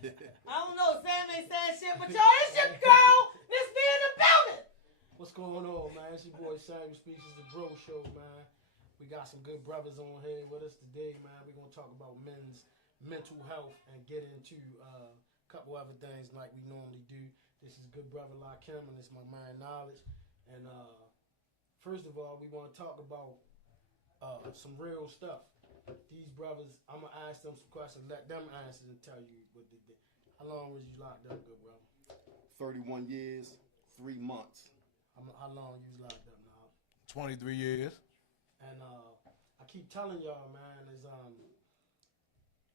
I don't know, Sam ain't saying shit, but y'all, it's your girl, Miss B in the building. What's going on, man? It's your boy Samuel Speaks. It's the Bro Sho, man. We got some good brothers on here with us today, man. We're going to talk about men's mental health and get into a couple other things like we normally do. This is good brother LaKhem, and it's my man Knowledge. And first of all, we want to talk about some real stuff. These brothers, I'm going to ask them some questions, let them answer and tell you what they did. How long was you locked up, good brother? 31 years, 3 months. How long you was locked up now? 23 years. And I keep telling y'all, man,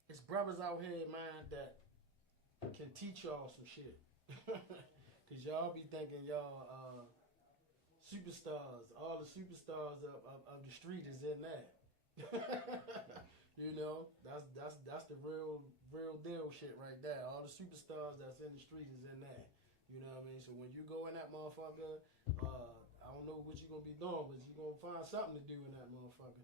it's brothers out here, man, that can teach y'all some shit. Cause y'all be thinking y'all superstars. All the superstars of the street is in there. You know, that's the real deal shit right there. All the superstars that's in the street is in there. You know what I mean? So when you go in that motherfucker, I don't know what you're gonna be doing, but you're gonna find something to do in that motherfucker.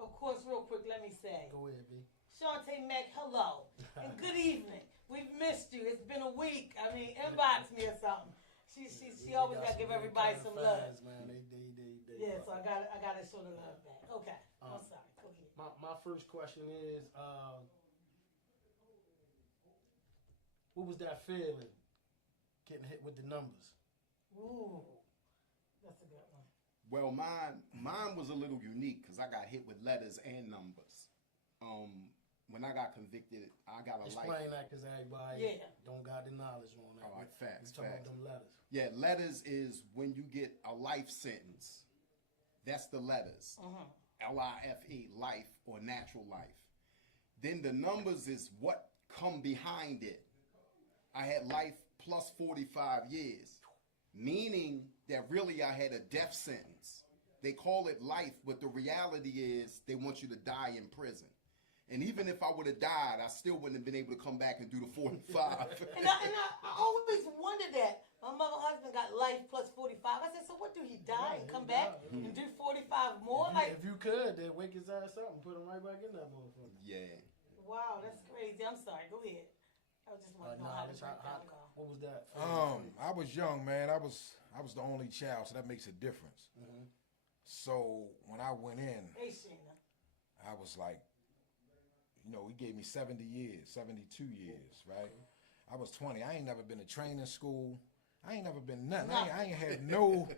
Of course, real quick, let me say, Go ahead, B. Shantae Mac, hello, and good evening. We've missed you. It's been a week. I mean, inbox me or something. She always gotta give everybody some love. Man. They Yeah, so I gotta show the love back. Okay, I'm sorry. Go ahead. My first question is, what was that feeling getting hit with the numbers? Ooh, that's a good one. Well, mine was a little unique because I got hit with letters and numbers. When I got convicted, I got a life. Explain that because everybody Yeah. don't got the knowledge on that. All right, facts, We talking facts. about them letters. Yeah, letters is when you get a life sentence. That's the letters. L-I-F-E, life or natural life. Then the numbers is what come behind it. I had life plus 45 years, meaning that really I had a death sentence. They call it life, but the reality is they want you to die in prison. And even if I would have died, I still wouldn't have been able to come back and do the 45. And I always wondered that. My mother husband got life plus 45. I said, so what, do he die and come back and do 45 more? If you could, then wake his ass up and put him right back in that motherfucker. Yeah. Wow, that's crazy. I'm sorry. Go ahead. I just want to know how to break down. What was that? I was young, man. I was the only child, so that makes a difference. So when I went in, Hey, Sheena. I was like, you know, he gave me 70 years, 72 years, right? I was 20. I ain't never been to training school. I ain't never been nothing. I ain't had no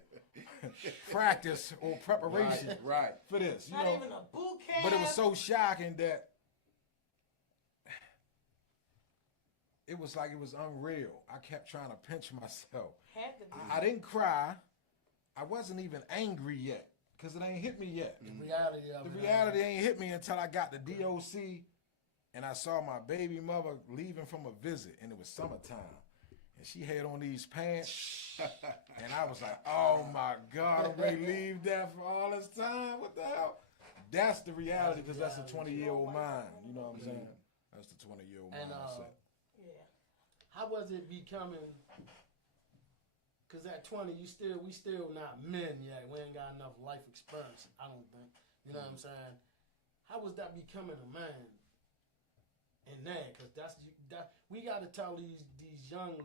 practice or preparation Right. for this. You Not know? even a boot camp. But it was so shocking that it was like it was unreal. I kept trying to pinch myself. Had to be. I didn't cry. I wasn't even angry yet because it ain't hit me yet. The reality of The it. reality ain't hit me until I got the DOC and I saw my baby mother leaving from a visit, and it was summertime. And she had on these pants, and I was like, oh my God, we leave that for all this time? What the hell? That's the reality, because that's a 20-year-old mind. You know what I'm saying? That's the 20-year-old And mindset. Yeah. how was it becoming? Because at 20, we still not men yet. We ain't got enough life experience, I don't think. You know what I'm saying? How was that becoming a man? And that, because we got to tell these young,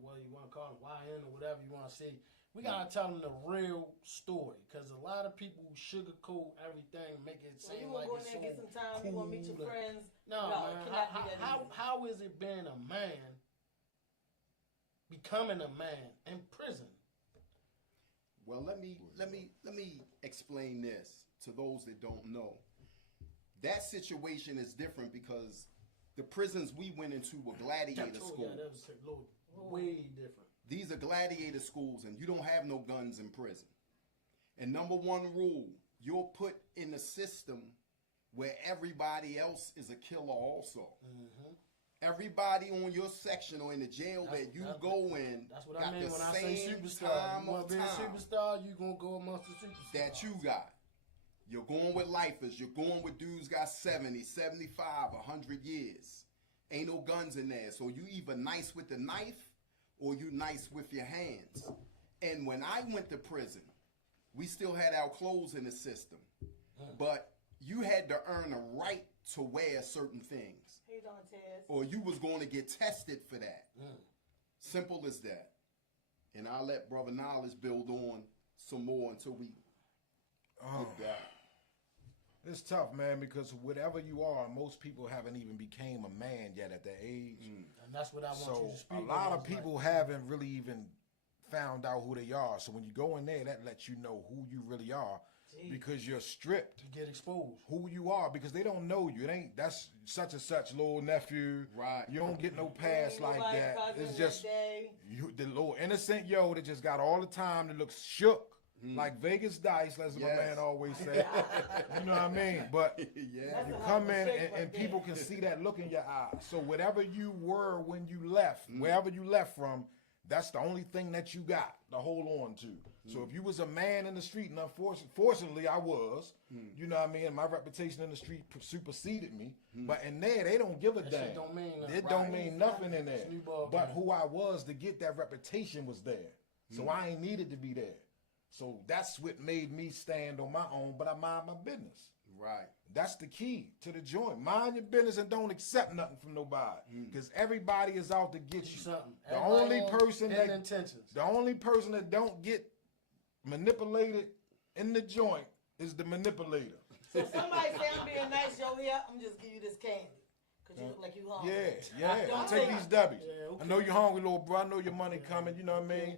what you want to call them, YN or whatever you want to say, we got to tell them the real story. Because a lot of people sugarcoat everything, make it So you seem want like to go in there it's so and get some time, you want to meet your cool. friends. No, it man. cannot be that easy. How is it being a man, becoming a man in prison? Well, let me explain this to those that don't know. That situation is different because the prisons we went into were gladiator schools. Yeah, that was a little, way different. These are gladiator schools, and you don't have no guns in prison. And number one rule, you're put in a system where everybody else is a killer also. Everybody on your section or in the jail that you go in That's what got I mean the when I say same superstar. time You want of to be a time superstar, you going to go amongst the superstars. that you got. You're going with lifers. You're going with dudes got 70, 75, 100 years. Ain't no guns in there. So you either nice with the knife or you nice with your hands. And when I went to prison, we still had our clothes in the system. But you had to earn a right to wear certain things. How you doing, Tez? Or you was going to get tested for that. Simple as that. And I'll let Brother Knowledge build on some more until we get that. It's tough, man, because whatever you are, most people haven't even became a man yet at that age. And that's what I want you to speak a lot of people haven't really even found out who they are. So when you go in there, that lets you know who you really are. Because you're stripped to get exposed who you are, because they don't know you. It ain't that's such and such little nephew. Right. You don't get no pass like that. It's just you, the little innocent yo that just got all the time that looks shook like Vegas dice, as my man always say. You know what I mean? But you come in and people can see that look in your eyes. So whatever you were when you left, wherever you left from, that's the only thing that you got to hold on to. So if you was a man in the street, and unfortunately I was, you know what I mean, and my reputation in the street superseded me, but in there, they don't give a damn. It don't mean nothing in there. But who I was to get that reputation was there. So I ain't needed to be there. So that's what made me stand on my own, but I mind my business. Right. That's the key to the joint. Mind your business and don't accept nothing from nobody, because everybody is out to get you. The only person that don't get manipulated in the joint is the manipulator. So somebody say I'm being nice, yo, here, I'm just give you this candy. Because you look like you hungry. Yeah. Take these W's. I know you're hungry, little bro. I know your money coming. You know what I mean?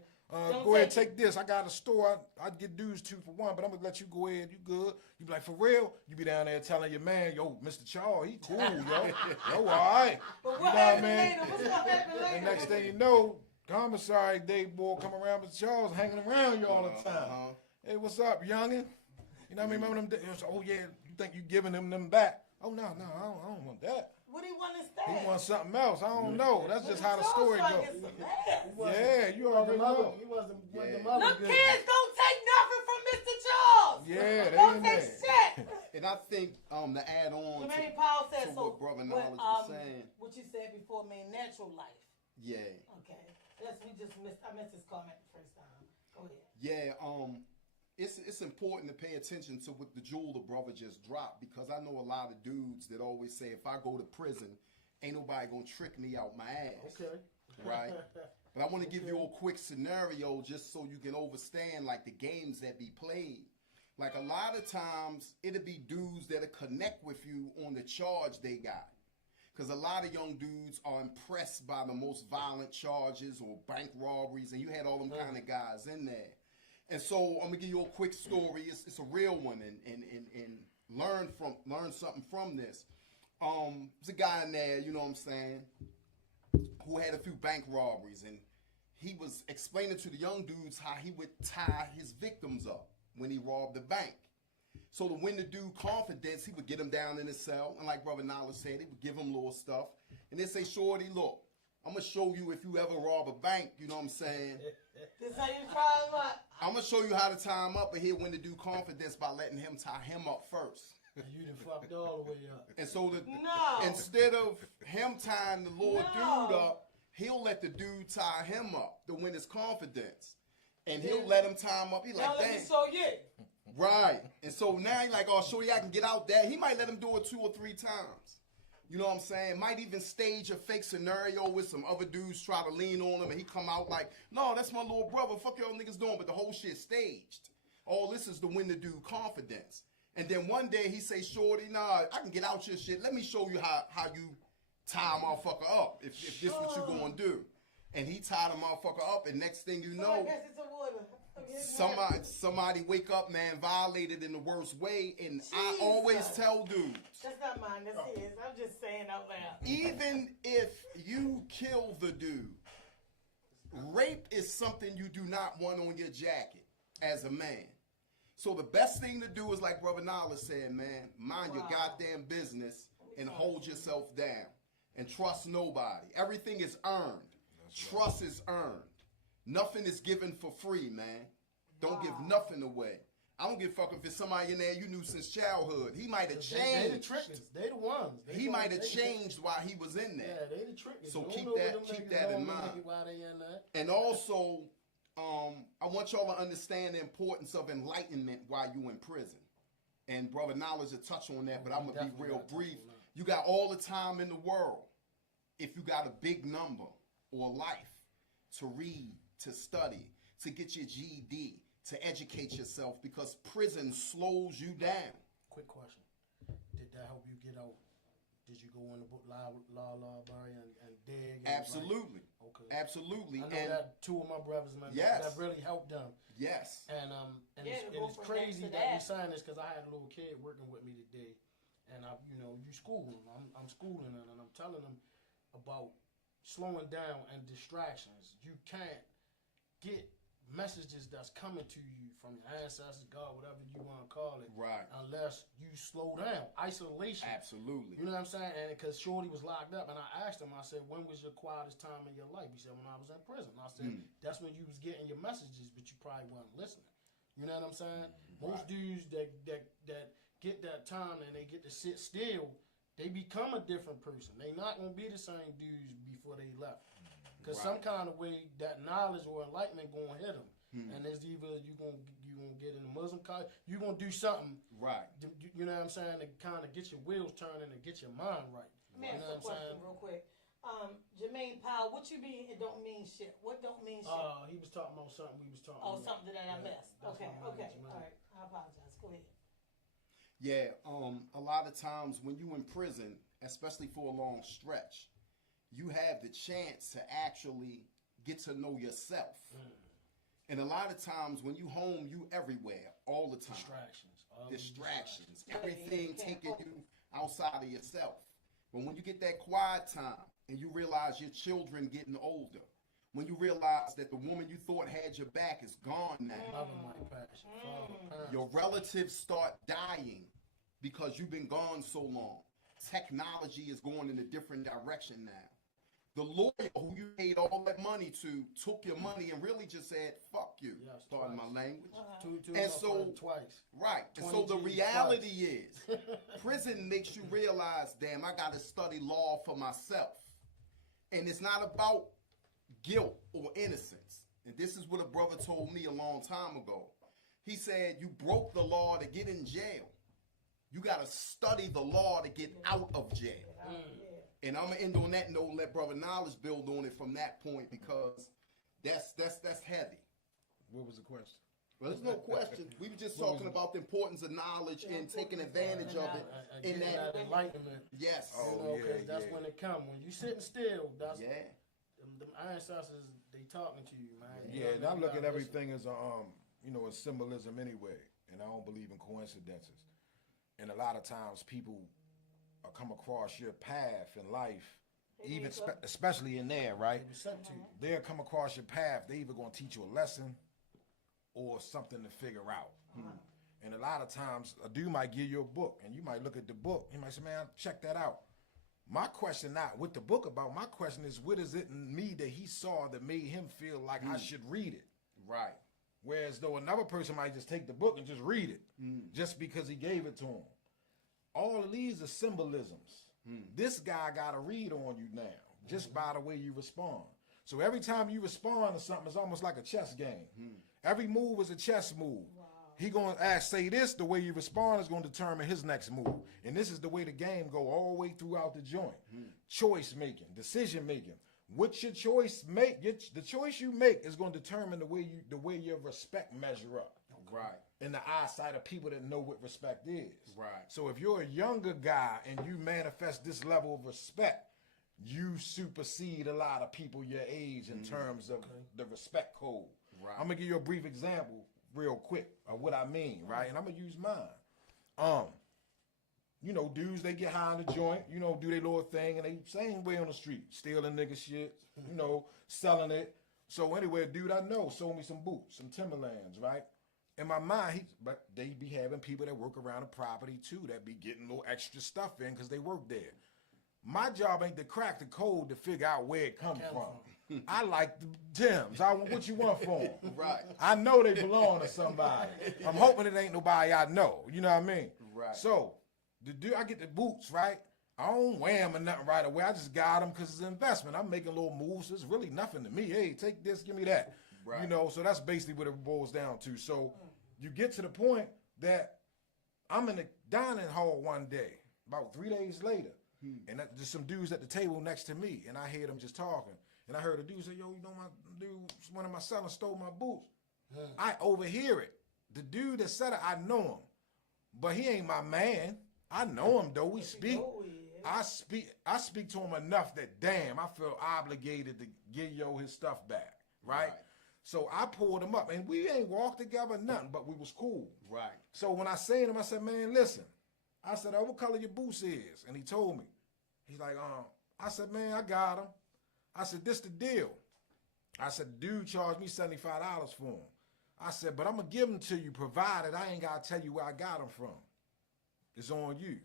Go ahead, take this. I got a store. I'd get dudes 2 for 1, but I'm going to let you go ahead. You good? You be like, for real? You be down there telling your man, yo, Mr. Charles, he cool, yo. Yo, all right. But what happened later? What's going to happen later? And next thing you know, commissary day boy come around, Mr. Charles hanging around you all the time. Hey, what's up, youngin'? You know what I mean? Remember them days? Oh, yeah, you think you giving them back? Oh, no, I don't want that. What do you want instead? He wants something else. I don't know. That's just how the story goes. Yeah, you already know. He wasn't Look, kids, don't take nothing from Mr. Charles. Yeah, they don't in take there. shit. And I think to add on Jermaine Powell said to so. what Brother Knowledge was saying. What you said before mean natural life. Yeah. Okay. I missed his comment the first time. Go ahead. Yeah, it's important to pay attention to what the jewel the brother just dropped, because I know a lot of dudes that always say, if I go to prison, ain't nobody gonna trick me out my ass. Okay. Right? But I want to give you a quick scenario just so you can understand like the games that be played. Like a lot of times it'll be dudes that'll connect with you on the charge they got. Because a lot of young dudes are impressed by the most violent charges or bank robberies, and you had all them kind of guys in there. And so I'm gonna give you a quick story. It's a real one, and learn something from this. There's a guy in there, you know what I'm saying, who had a few bank robberies, and he was explaining to the young dudes how he would tie his victims up when he robbed the bank. So to win the dude confidence, he would get him down in his cell, and like Brother Knowledge said, he would give him little stuff, and they'd say, "Shorty, look, I'm gonna show you if you ever rob a bank." You know what I'm saying? This how you try him up. I'm gonna show you how to tie him up, and he'll win the dude confidence by letting him tie him up first. And you done fucked all the way up. And so instead of him tying the little dude up, he'll let the dude tie him up to win his confidence. And he'll let him tie him up. He like, dang. Right. And so now he like, oh, shorty, I can get out there. He might let him do it 2 or 3 times. You know what I'm saying? Might even stage a fake scenario with some other dudes try to lean on him, and he come out like, no, that's my little brother. Fuck y'all niggas doing. But the whole shit staged. All this is to win the dude confidence. And then one day he say, shorty, nah, I can get out your shit. Let me show you how you tie a motherfucker up if this what you gonna do. And he tied a motherfucker up, and next thing you know, somebody wake up, man, violated in the worst way. And I always tell dudes, that's not mine, that's his. I'm just saying out loud. Even if you kill the dude, rape is something you do not want on your jacket as a man. So the best thing to do is, like Brother Knowledge said, man, mind your goddamn business and hold yourself down and trust nobody. Everything is earned. Trust is earned. Nothing is given for free, man. Don't give nothing away. I don't give a fuck if it's somebody in there you knew since childhood. He might have changed. They the trickers. They the ones. He might have changed while he was in there. Yeah, they the trickers. So keep that in mind. And also, I want y'all to understand the importance of enlightenment while you in prison. And Brother Knowledge will touch on that, but I'm going to be real brief You got all the time in the world if you got a big number or life to read, to study, to get your GED, to educate yourself, because prison slows you down. Quick question. Did that help you get out? Did you go in the book library and dig? And Absolutely. Okay. Absolutely. I know that two of my brothers, man, Yes. that really helped them. Yes. And it's crazy that we signed this, because I had a little kid working with me today, and you school him. I'm schooling him, and I'm telling him about slowing down and distractions. You can't get messages that's coming to you from your ancestors, God, whatever you want to call it, Right. unless you slow down. Isolation. Absolutely. You know what I'm saying? And because Shorty was locked up, and I asked him, I said, when was your quietest time in your life? He said, when I was in prison. I said, that's when you was getting your messages, but you probably weren't listening. You know what I'm saying? Most dudes that get that time and they get to sit still, they become a different person. They not going to be the same dudes before they left. Because some kind of way, that knowledge or enlightenment going to hit them. And it's either you gonna get in the Muslim college, you gonna do something, right? You know what I'm saying, to kind of get your wheels turning and get your mind right. Let me ask you a question real quick. Jermaine Powell, what you mean it don't mean shit? What don't mean shit? He was talking about something we was talking about. about. Something that I missed. Okay, all right. I apologize. Go ahead. Yeah, a lot of times when you in prison, especially for a long stretch, you have the chance to actually get to know yourself. And a lot of times when you home, you everywhere, all the time. Distractions. Everything taking you outside of yourself. But when you get that quiet time and you realize your children getting older, when you realize that the woman you thought had your back is gone now, your relatives start dying because you've been gone so long. Technology is going in a different direction now. The lawyer who you paid all that money to took your money and really just said, fuck you, pardon my language. And so, right. And so the reality is, prison makes you realize, damn, I got to study law for myself. And it's not about guilt or innocence. And this is what a brother told me a long time ago. He said, you broke the law to get in jail. You got to study the law to get out of jail. And I'm going to end on that note and let Brother Knowledge build on it from that point, because that's heavy. What was the question? Well, there's no question. We were just talking about the importance of knowledge and taking advantage of it. In that enlightenment. Yes. That's when it comes. When you sitting still, that's the ancestors, they talking to you, man. Yeah, and I look at everything as a symbolism anyway, and I don't believe in coincidences. And a lot of times people come across your path in life, even especially in there, right? They'll come across your path. They either gonna teach you a lesson or something to figure out. And a lot of times, a dude might give you a book, and you might look at the book. He might say, "Man, check that out." My question, not what the book about. My question is, what is it in me that he saw that made him feel like I should read it? Right. Whereas though another person might just take the book and just read it, just because he gave it to him. All of these are symbolisms. This guy got a read on you now, just by the way you respond. So every time you respond to something, it's almost like a chess game. Every move is a chess move. Wow. He gonna say this, the way you respond is gonna determine his next move. And this is the way the game go all the way throughout the joint. Choice making, decision making. What your choice make, the choice you make is gonna determine the way your respect measure up. Right. In the eyesight of people that know what respect is. Right. So if you're a younger guy and you manifest this level of respect, you supersede a lot of people your age in terms of the respect code. Right. I'm gonna give you a brief example real quick of what I mean, right? And I'm gonna use mine. Dudes, they get high in the joint, do their little thing, and they same way on the street, stealing nigga shit, selling it. So anyway, dude I know sold me some boots, some Timberlands, right? In my mind, but they be having people that work around the property too that be getting a little extra stuff in because they work there. My job ain't to crack the code to figure out where it comes from. I like the Timbs. What you want for them? Right. I know they belong to somebody. I'm hoping it ain't nobody I know. You know what I mean? Right. So, I get the boots, right? I don't wear them or nothing right away. I just got them because it's an investment. I'm making little moves. It's really nothing to me. Hey, take this, give me that. Right. So that's basically what it boils down to. So you get to the point that I'm in the dining hall one day, about 3 days later, And there's some dudes at the table next to me, and I hear them just talking. And I heard a dude say, yo, you know my dude, one of my sellers stole my boots. I overhear it. The dude that said it, I know him. But he ain't my man. I know him though. We speak. I speak to him enough that damn, I feel obligated to give yo his stuff back. Right? So I pulled him up, and we ain't walked together, nothing, but we was cool. Right. So when I seen him, I said, man, listen. I said, oh, what color your boots is? And he told me. He's like, I said, man, I got him. I said, this the deal. I said, the dude charged me $75 for him. I said, but I'm going to give them to you, provided I ain't got to tell you where I got them from. It's on you.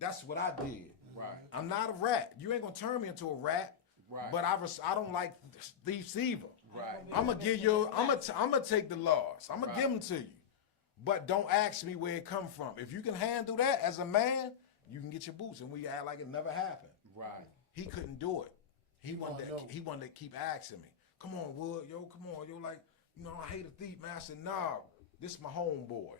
That's what I did. Right. I'm not a rat. You ain't going to turn me into a rat. Right. But I don't like thieves either. Right. I'm going to give you, I'm going to take the loss. I'm going to give them to you. But don't ask me where it come from. If you can handle that as a man, you can get your boots. And we act like it never happened. Right. He couldn't do it. He wanted to keep asking me, come on, Wood, yo, come on, yo, like, you know, I hate a thief, man. I said, nah, this is my homeboy.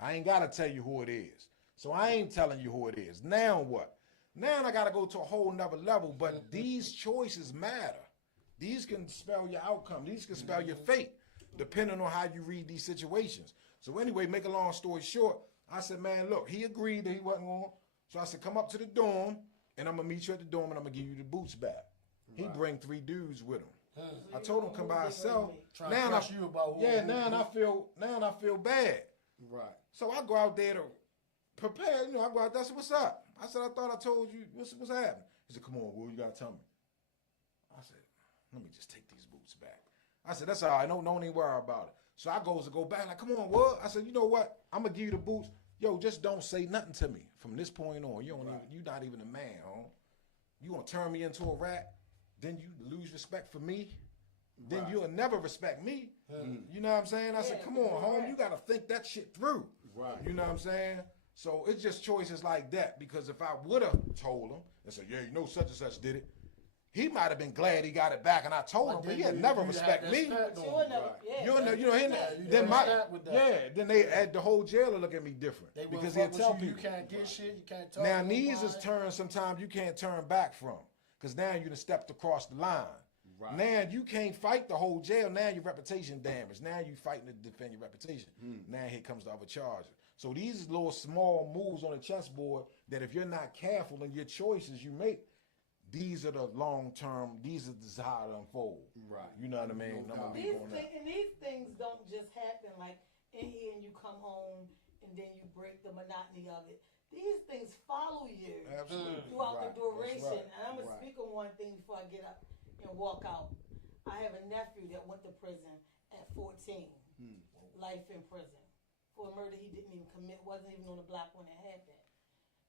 I ain't got to tell you who it is. So I ain't telling you who it is. Now what? Now I got to go to a whole nother level, but these choices matter. These can spell your outcome. These can spell your fate, depending on how you read these situations. So anyway, make a long story short, I said, man, look, he agreed that he wasn't going. So I said, come up to the dorm, and I'm going to meet you at the dorm, and I'm going to give you the boots back. He bring 3 dudes with him. I told him come by himself. Now I feel bad. Right. So I go out there to prepare. You know, I go out there. I said, what's up? I said, I thought I told you what's happening. He said, come on, Will, you gotta tell me. I said, let me just take these boots back. I said, that's all right. Don't even worry about it. So I go back like, come on, Will. I said, you know what? I'm gonna give you the boots. Yo, just don't say nothing to me from this point on. You're not even a man, huh? You gonna turn me into a rat? Then you lose respect for me. Then you'll never respect me. You know what I'm saying? I said, come on, home, you got to think that shit through. Right. You know what I'm saying? So it's just choices like that. Because if I would have told him and said, yeah, you know such and such did it, he might have been glad he got it back. And I told him, but he'd never respect me. Then they had the whole jail to look at me different. Because he'd tell people. You can't get shit, you can't talk. Now, these is turns sometimes you can't turn back from. Because now you done stepped across the line. Right. Now you can't fight the whole jail. Now your reputation damaged. Now you fighting to defend your reputation. Now here comes the other charges. So these little small moves on the chessboard that if you're not careful in your choices you make, these are the long term. These are how it unfold. Right. You know what I mean? These things don't just happen like in here and you come home and then you break the monotony of it. These things follow you throughout the duration. And I'm going to speak on one thing before I get up and walk out. I have a nephew that went to prison at 14, life in prison, for a murder he didn't even commit, wasn't even on the block when it happened.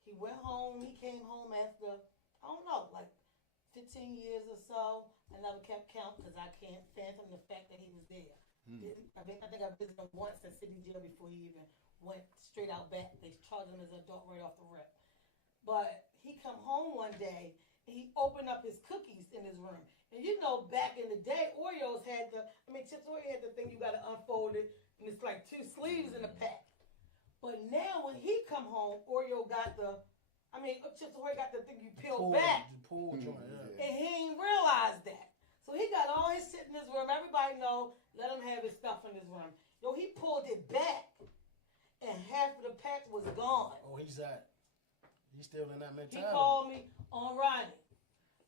He went home, he came home after, I don't know, like 15 years or so. I never kept count because I can't fathom the fact that he was there. I think I visited him once at city jail before he even went straight out back. They charged him as an adult right off the rip. But he come home one day and he opened up his cookies in his room. And you know, back in the day, Oreos had Chips Oreo had the thing you got to unfold it, and it's like 2 sleeves in a pack. But now when he come home, Chips Oreo got the thing you peel back. And he ain't realized that. So he got all his shit in his room. Everybody know, let him have his stuff in his room. Yo, he pulled it back, and half of the pack was gone. Oh, he's still in that mentality. He called me on Ronnie.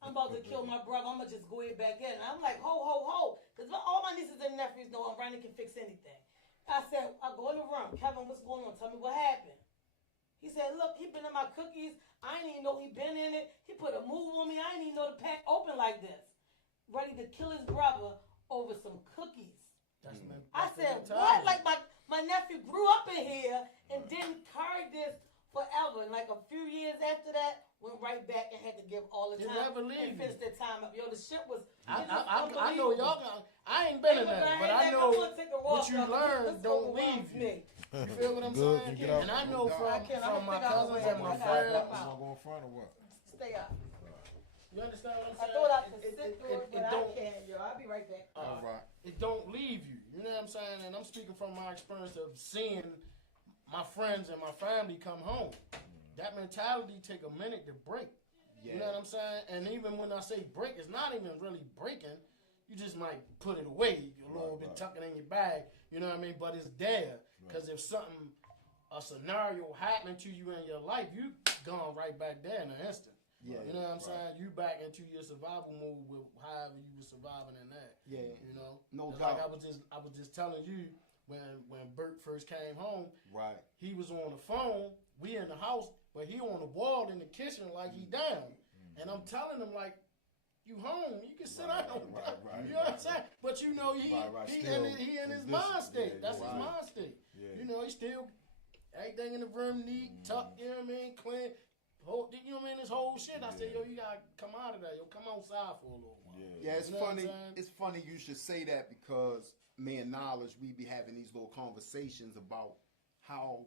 I'm about to kill my brother. I'm going to just go back in. And I'm like, ho. Because all my nieces and nephews know Ronnie can fix anything. I said, I go in the room. Kevin, what's going on? Tell me what happened. He said, look, he been in my cookies. I didn't even know he been in it. He put a move on me. I didn't even know the pack open like this. Ready to kill his brother over some cookies. I said, what? Like my nephew grew up in here and didn't carry this forever. And like a few years after that, went right back and had to give all the time. Never leave. And finish their time up. Yo, the shit was. I know y'all. I ain't been in that, but I know what you learn don't leave you. You feel what I'm saying? And I know from my cousins and my friends. I'm going front or what? Stay up. You understand what I'm I saying? thought I could sit through it, but I can't, yo. I'll be right back. All right. It don't leave you. You know what I'm saying? And I'm speaking from my experience of seeing my friends and my family come home. that mentality take a minute to break. Yeah. You know what I'm saying? And even when I say break, it's not even really breaking. You just might put it away a little bit, tuck it in your bag. You know what I mean? But it's there. Because if a scenario happened to you in your life, you gone right back there in an instant. Yeah, you know what I'm saying? You back into your survival mode with however you were surviving in that. Yeah. You know? No doubt. Like I was just telling you when Bert first came home, right. He was on the phone, we in the house, but he on the wall in the kitchen like he down. And I'm telling him like, you home, you can sit down. Right. You know what I'm saying? But you know he in his mind state. That's his mind state. Yeah. You know, he still everything in the room neat, tucked, you know what I mean, clean. You know what I mean? This whole shit. I said, yo, you gotta come out of that. Yo, come outside for a little while. Yeah, it's funny. It's funny you should say that because me and Knowledge, we be having these little conversations about how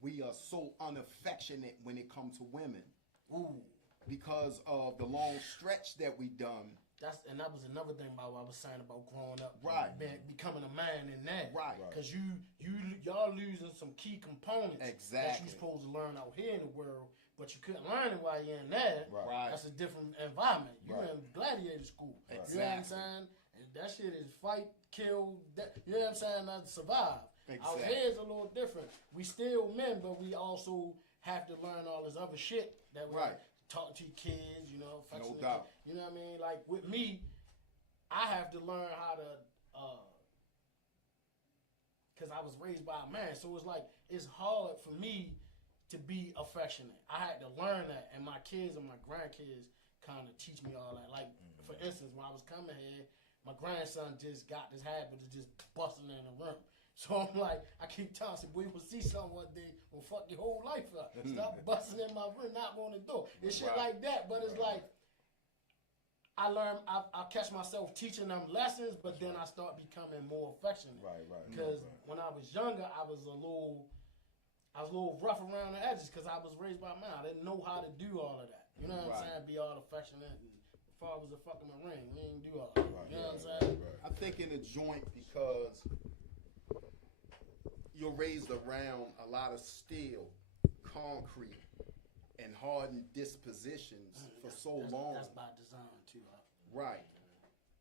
we are so unaffectionate when it comes to women. Ooh. Because of the long stretch that we done. That was another thing about what I was saying about growing up, right? Becoming a man in that, right? Because y'all losing some key components that you supposed to learn out here in the world, but you couldn't learn it while you're in there. Right. That's a different environment. You're in gladiator school. Exactly. You know what I'm saying? And that shit is fight, kill. You know what I'm saying? Not survive. Exactly. Out here is a little different. We still men, but we also have to learn all this other shit that we. Right. Talk to your kids, you know, no doubt. You know what I mean? Like with me, I have to learn how to, because I was raised by a man, so it's like it's hard for me to be affectionate. I had to learn that, and my kids and my grandkids kind of teach me all that. Like for instance, when I was coming here, my grandson just got this habit of just busting in the room. So I'm like, I keep telling him, boy, you will see something one day, will fuck your whole life up. Stop busting in my room, not on the door. It's shit like that, but it's like, I catch myself teaching them lessons, but then I start becoming more affectionate. Right. Because when I was younger, I was a little rough around the edges because I was raised by a man. I didn't know how to do all of that. You know what I'm saying? Be all affectionate. And fathers are fucking my ring. We didn't do all that. You know what I'm saying? I think in a joint because you're raised around a lot of steel, concrete, and hardened dispositions for so long. That's by design too. Right.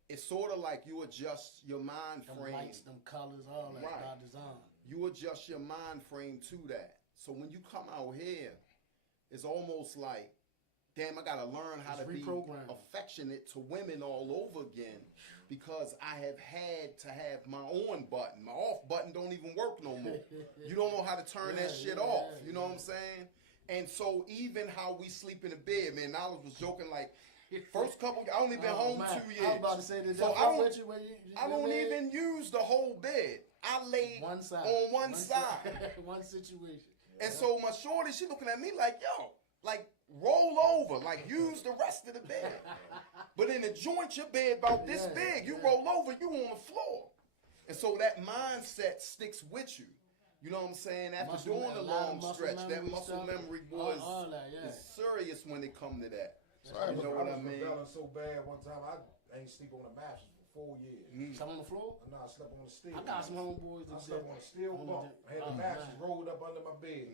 It's sort of like you adjust your mind frame. Them lights, them colors, all that by design. You adjust your mind frame to that. So when you come out here, it's almost like, damn, I gotta learn how to be affectionate to women all over again because I have had to have my on button. My off button don't even work no more. You don't know how to turn that shit off. You know what I'm saying? And so even how we sleep in the bed, man, Knowledge was joking like, first couple, I only been home 2 years. I was about to say that. So I don't even use the whole bed. I lay on one side. One situation. And so my shorty, she looking at me like, yo, like, roll over, like use the rest of the bed. But in the joint, your bed about this big. You roll over, you on the floor. And so that mindset sticks with you. You know what I'm saying? After doing a long stretch, that muscle memory, boy, is serious when it come to that. So you know what I mean? I was so bad one time, I ain't sleep on the mattress for 4 years. Slept on the floor? No, I slept on the steel. I got some homeboys that I slept on a steel bunk. I had the mattress rolled up under my bed.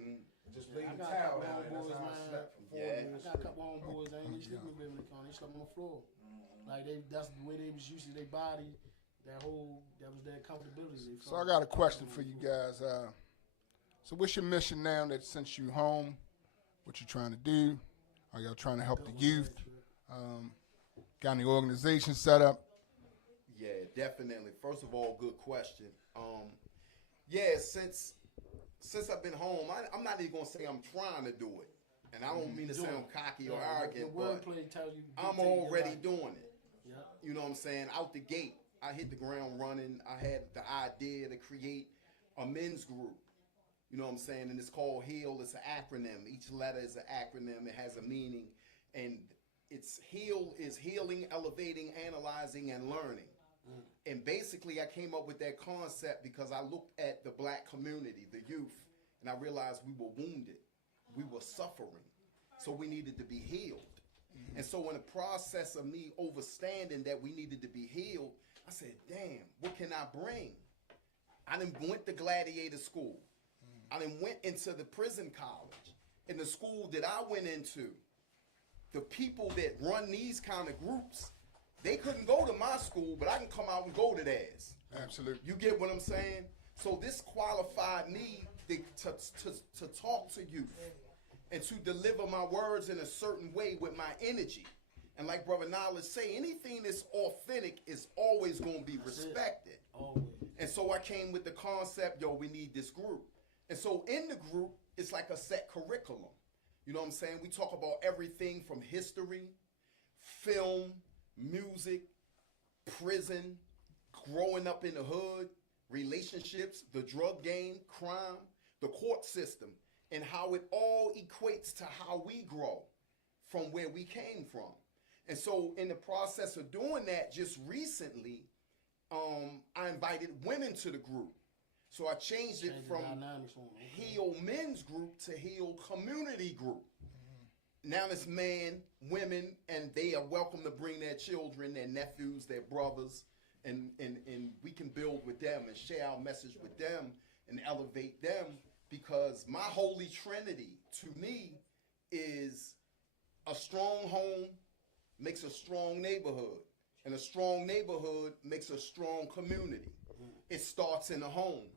Just laid the towel down, and that's how I slept for 4 years. I got a couple homeboys that ain't sleeping with me. They slept on the floor. Like that's the way they was used to their body. That was their comfortability. So I got a question for you guys. So what's your mission now that since you home? What you trying to do? Are y'all trying to help the youth? Got any organization set up? Yeah, definitely. First of all, good question. Yeah, since I've been home, I'm not even gonna say I'm trying to do it, and I don't mean to sound cocky or arrogant, but I'm already doing it. Yeah. You know what I'm saying? Out the gate, I hit the ground running. I had the idea to create a men's group. You know what I'm saying? And it's called HEAL. It's an acronym. Each letter is an acronym. It has a meaning, and it's HEAL is healing, elevating, analyzing, and learning. And basically, I came up with that concept because I looked at the black community, the youth, and I realized we were wounded. We were suffering. So we needed to be healed. And so in the process of me understanding that we needed to be healed, I said, damn, what can I bring? I done went to gladiator school. I done went into the prison college. in the school that I went into, the people that run these kind of groups, they couldn't go to my school, but I can come out and go to theirs. Absolutely. You get what I'm saying? So this qualified me to talk to youth and to deliver my words in a certain way with my energy. And like Brother Knowlege say, anything that's authentic is always going to be respected. Always. And so I came with the concept, yo, we need this group. And so in the group, it's like a set curriculum. You know what I'm saying? We talk about everything from history, film, music, prison, growing up in the hood, relationships, the drug game, crime, the court system, and how it all equates to how we grow from where we came from. And so in the process of doing that, just recently, I invited women to the group. So I changed it from Heal Men's Group to Heal Community Group. Now it's men, women, and they are welcome to bring their children, their nephews, their brothers, and we can build with them and share our message with them and elevate them, because my holy trinity to me is a strong home makes a strong neighborhood, and a strong neighborhood makes a strong community. It starts in the home.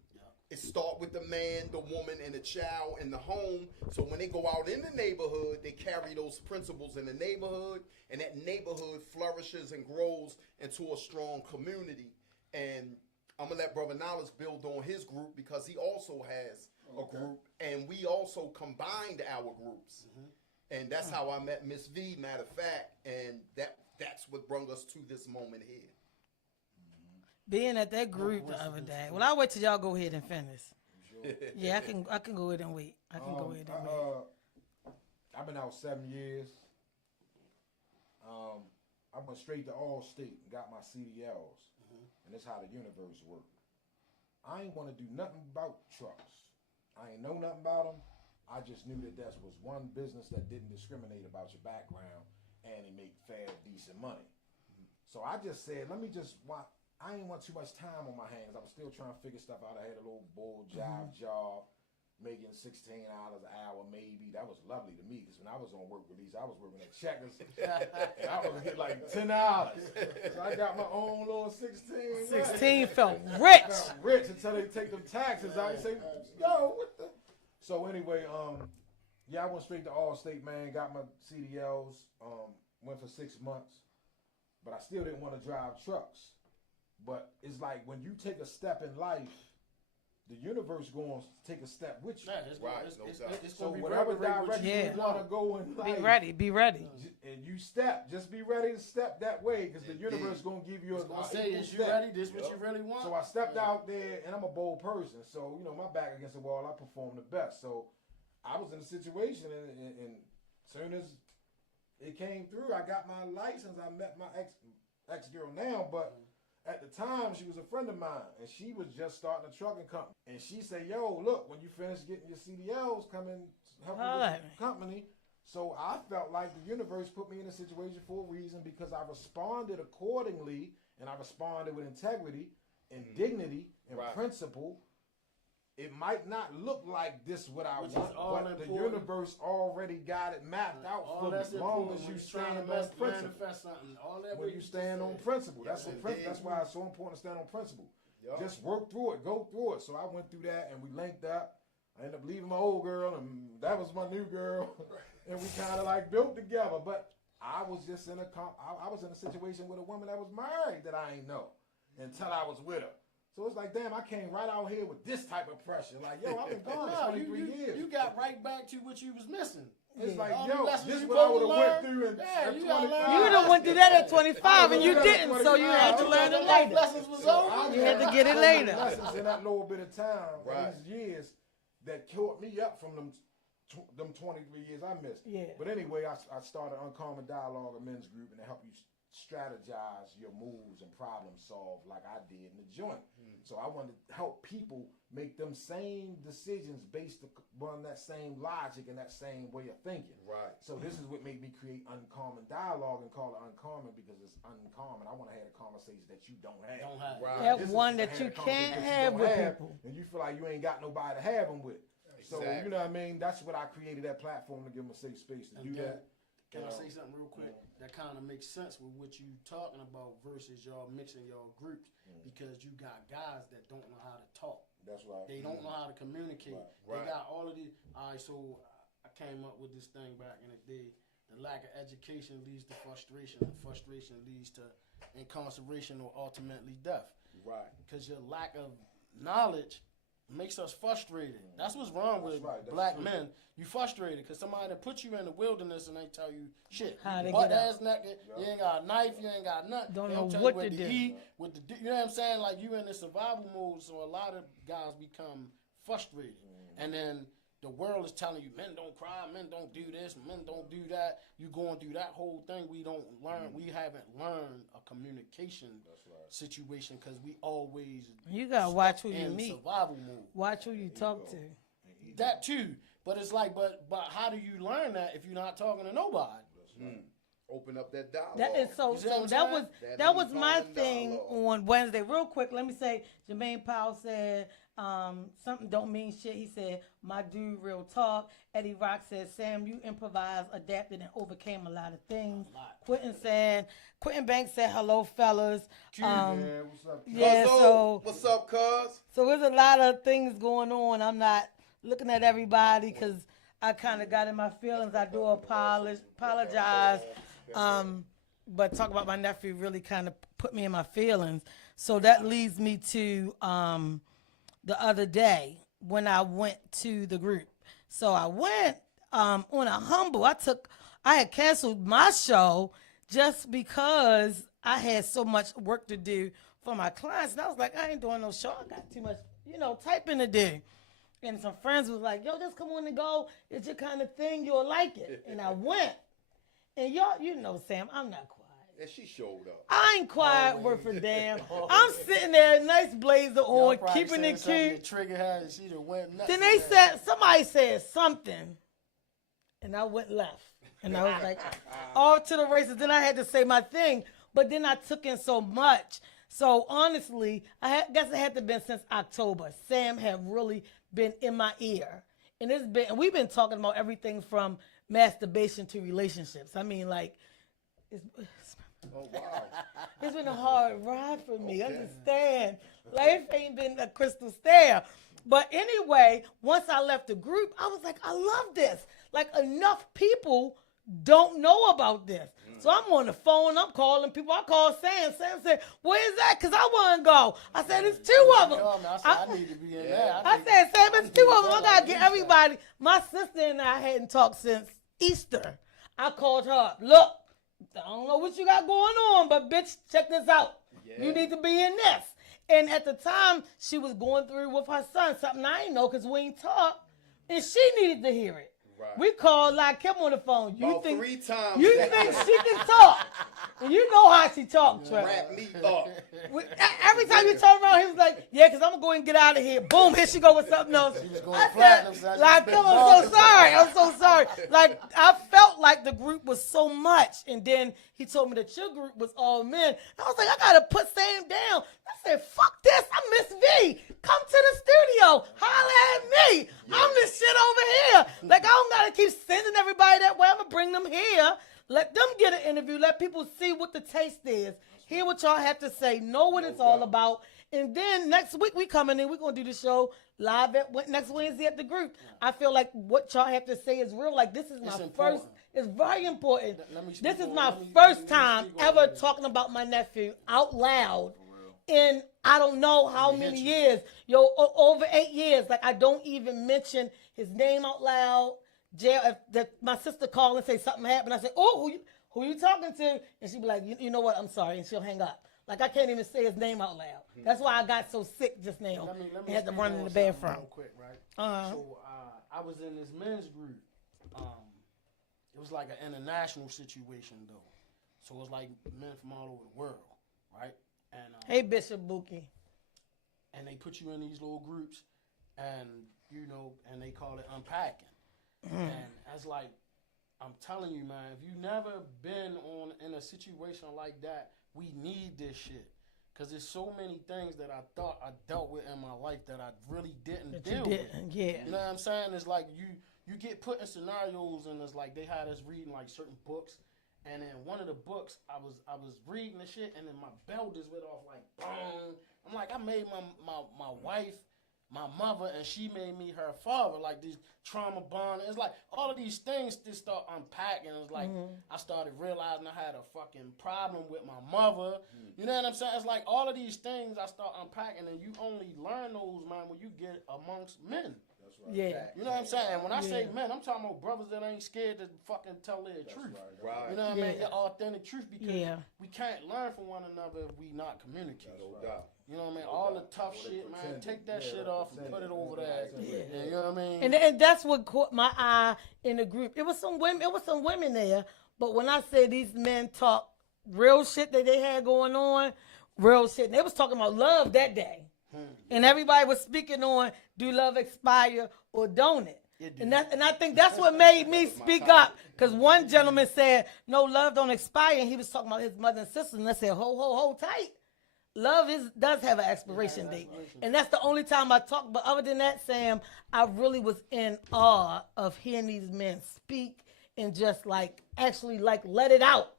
It starts with the man, the woman, and the child in the home. So when they go out in the neighborhood, they carry those principles in the neighborhood, and that neighborhood flourishes and grows into a strong community. And I'm going to let Brother Knowlege build on his group, because he also has a group, and we also combined our groups. And that's how I met Miss V, matter of fact, and that's what brought us to this moment here. Being at that group the other day. Well, I'll wait till y'all go ahead and finish. Yeah, I can go ahead and wait. I can go ahead and wait. I've been out 7 years. I went straight to Allstate and got my CDLs. And that's how the universe worked. I ain't want to do nothing about trucks. I ain't know nothing about them. I just knew that was one business that didn't discriminate about your background, and it made fair, decent money. So I just said, I ain't want too much time on my hands. I was still trying to figure stuff out. I had a little bull job, making $16 an hour maybe. That was lovely to me, because when I was on work release, I was working at Checkers. And I was getting like $10. So I got my own little 16. 16 felt rich. Felt rich until they take them taxes out and say, yo, what the? So anyway, I went straight to Allstate, man. Got my CDLs. Went for 6 months, but I still didn't want to drive trucks. But it's like when you take a step in life, the universe going to take a step with you. It's so whatever direction you want to go in life, Be ready. And you just be ready to step that way, because the universe going to give you a say, is you ready? This what you really want? So I stepped out there, and I'm a bold person. So, my back against the wall, I perform the best. So I was in a situation, and as soon as it came through, I got my license. I met my ex-girl now, but at the time, she was a friend of mine, and she was just starting a trucking company. And she said, yo, look, when you finish getting your CDLs, come and help me with the company. So I felt like the universe put me in a situation for a reason, because I responded accordingly, and I responded with integrity and dignity and principle. It might not look like this what I want, but the universe already got it mapped out for me. As long as you stand on principle. When you stand on principle. That's why it's so important to stand on principle. Just work through it. Go through it. So I went through that, and we linked up. I ended up leaving my old girl, and that was my new girl. And we kind of like built together. But I was just in a situation with a woman that was married that I ain't know until I was with her. So it's like, damn, I came right out here with this type of pressure. Like, yo, I've been gone 23 years. You got right back to what you was missing. It's like, yo, this is what I would have went through at 25. You done went through that at 25, and you didn't, so you had to learn it later. Lessons was over. You had to get it later. Lessons in that little bit of time, these years, that caught me up from them 23 years I missed. Yeah. But anyway, I started Uncommon Dialogue, a men's group, and to help you strategize your moves and problem solve like I did in the joint. So I wanted to help people make them same decisions based upon that same logic and that same way of thinking. Right. So this is what made me create Uncommon Dialogue and call it Uncommon, because it's uncommon. I want to have a conversation that you don't have. Right. That one that you can't have with people. And you feel like you ain't got nobody to have them with. So, you know what I mean? That's what I created that platform to give them a safe space to do that. Can I say something real quick? That kind of makes sense with what you talking about versus y'all mixing y'all groups because you got guys that don't know how to talk. That's right. They don't know how to communicate. Right. They got all of these. All right, so I came up with this thing back in the day. The lack of education leads to frustration. And frustration leads to incarceration or ultimately death. Right. Because your lack of knowledge makes us frustrated. That's what's wrong with black men. You frustrated because somebody that put you in the wilderness and they tell you shit. Butt ass naked. You ain't got a knife. You ain't got nothing. Don't they know tell what you to do. Eat, what to do. You know what I'm saying? Like you in the survival mode. So a lot of guys become frustrated. And then the world is telling you, men don't cry, men don't do this, men don't do that. You going through that whole thing. We don't learn. We haven't learned a communication situation because we always you gotta watch who you in meet. Survival mode. Watch who you talk to. That too. But it's like, but how do you learn that if you're not talking to nobody? Open up that dialogue. That is so. So that was my thing on Wednesday. Real quick, let me say, Jermaine Powell said something don't mean shit. He said, "My dude, real talk." Eddie Rock said, "Sam, you improvised, adapted, and overcame a lot of things." Quentin Banks said, "Hello, fellas." Man, what's up? Yeah, so what's up, cuz? So there's a lot of things going on. I'm not looking at everybody because I kind of got in my feelings. I do apologize. But talk about my nephew really kind of put me in my feelings. So that leads me to the other day when I went to the group. So I went on a humble. I had canceled my show just because I had so much work to do for my clients. And I was like, I ain't doing no show. I got too much, typing to do. And some friends was like, yo, just come on and go. It's your kind of thing. You'll like it. And I went. And y'all, Sam, I'm not quiet. And she showed up. I ain't quiet worth a damn. I'm sitting there, nice blazer on, keeping it cute. Trigger her and she done went nuts. Then somebody said something. And I went left. And I was like, off to the races. Then I had to say my thing. But then I took in so much. So honestly, guess it had to have been since October. Sam had really been in my ear. And we've been talking about everything from masturbation to relationships. I mean, like, oh, wow. It's been a hard ride for me. Okay. Understand. Life ain't been a crystal stair. But anyway, once I left the group, I was like, I love this. Like, enough people don't know about this. So I'm on the phone. I'm calling people. I called Sam. Sam said, where is that? Because I want to go. I said, it's two of them. I need to be in there. I said, Sam, it's two of them. I got to get everybody. My sister and I hadn't talked since Easter. I called her up. Look, I don't know what you got going on, but bitch, check this out. Yeah. You need to be in this. And at the time, she was going through with her son, something I didn't know because we ain't talked. And she needed to hear it. Right. We called LaKhem on the phone. About 3 times. You think she can talk? And you know how she talks, Trevor. Wrap me up. Every time you turn around, he was like, yeah, because I'm going to go and get out of here. Boom, here she go with something else. I said, LaKhem, I'm so sorry. I'm so sorry. Like, I felt like the group was so much. And then he told me that your group was all men. I was like, I got to put Sam down. I said, fuck this. I'm Miss V. Come to the studio. Holla at me. Yeah. I'm this shit over here. Like, I don't got to keep sending everybody that way. I'm going to bring them here. Let them get an interview. Let people see what the taste is. Hear what y'all have to say. Know what it's all about. And then next week we coming in. We're going to do the show live next Wednesday at the group. I feel like what y'all have to say is real. Like, this is my first. It's very important. This is my first time ever talking about my nephew out loud in I don't know how many years. Over 8 years. Like, I don't even mention his name out loud. If my sister called and say something happened, I say, oh, who you talking to? And she'd be like, you know what, I'm sorry. And she'll hang up. Like, I can't even say his name out loud. That's why I got so sick just now. Let me and had to run in the bathroom. Real quick, right? So I was in this men's group. It was like an international situation, though. So it was like men from all over the world, right? And hey, Bishop Buki. And they put you in these little groups, and and they call it Unpacking. And that's like, I'm telling you, man, if you never been in a situation like that, we need this shit. Because there's so many things that I thought I dealt with in my life that I really didn't deal with. Yeah. You know what I'm saying? It's like you get put in scenarios, and it's like they had us reading like certain books, and then one of the books I was reading the shit, and then my bell just went off like boom. I'm like, I made my wife my mother, and she made me her father. Like these trauma bond. It's like all of these things just start unpacking. It's like I started realizing I had a fucking problem with my mother. You know what I'm saying? It's like all of these things I start unpacking, and you only learn those, man, when you get amongst men. That's right. Yeah. You know what I'm saying? When I say men, I'm talking about brothers that ain't scared to fucking tell their truth. Right. You know what I mean? The authentic truth, because we can't learn from one another if we not communicate. No doubt. You know what I mean? All the tough shit, man, take that shit off and put it over there. And, you know what I mean? And that's what caught my eye in the group. It was some women there, but when I say these men talk real shit that they had going on, real shit. And they was talking about love that day. And everybody was speaking on, do love expire or don't it? And I think that's what made me speak up. Because one gentleman said, no, love don't expire. And he was talking about his mother and sisters. And I said, hold tight. Love does have an expiration date. And that's the only time I talk. But other than that, Sam, I really was in awe of hearing these men speak and just like actually like let it out.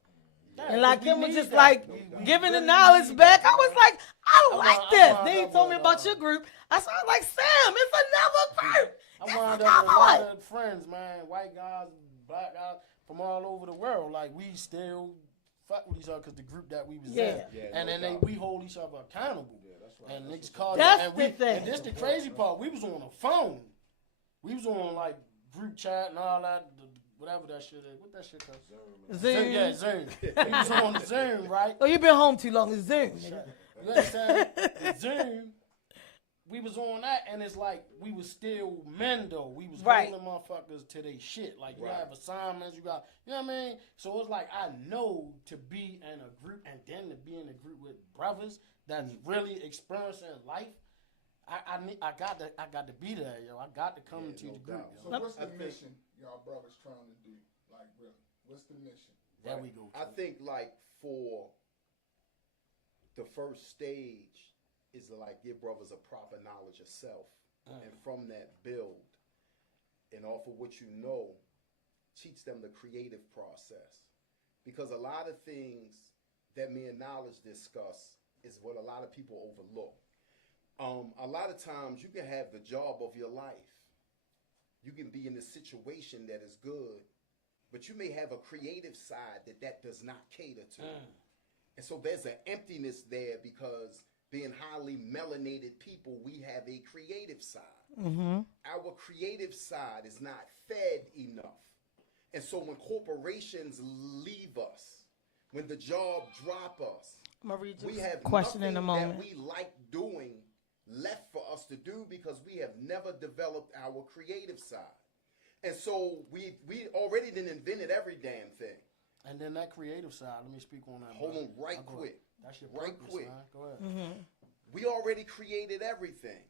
And LaKhem was just like giving the knowledge back. I was like, I like this. Then he told me about your group. I was like, Sam, it's another group. I wound up with a lot of friends, man, white guys, black guys from all over the world. Like we still fuck with each other because the group that we was in. And then we hold each other accountable. And niggas called us. And this the crazy part. We was on a phone. We was on like group chat and all that. Whatever that shit is. What that shit called? Zoom. Yeah, Zoom. We was on Zoom, right? Oh, you been home too long. It's Zoom. You understand? Zoom. We was on that, and it's like we was still men though. We was holding motherfuckers to their shit. Like you have assignments, you got, you know what I mean? So it's like I know to be in a group and then to be in a group with brothers that's really experiencing life. I got to be there, yo. I got to come to the group. So what's the mission y'all brothers trying to do? Like really, what's the mission? There we go. I think like for the first stage is to like give brothers a proper knowledge of self, and from that build, and off of what you know, teach them the creative process, because a lot of things that me and Knowledge discuss is what a lot of people overlook. A lot of times you can have the job of your life. You can be in a situation that is good, but you may have a creative side that does not cater to. And so there's an emptiness there because being highly melanated people, we have a creative side. Our creative side is not fed enough. And so when corporations leave us, when the job drop us, we have question in a moment that we like doing left for us to do because we have never developed our creative side. And so we already done invented every damn thing. And then that creative side, let me speak on that. Hold on quick. That's your right purpose, quick. Man. Go ahead. We already created everything.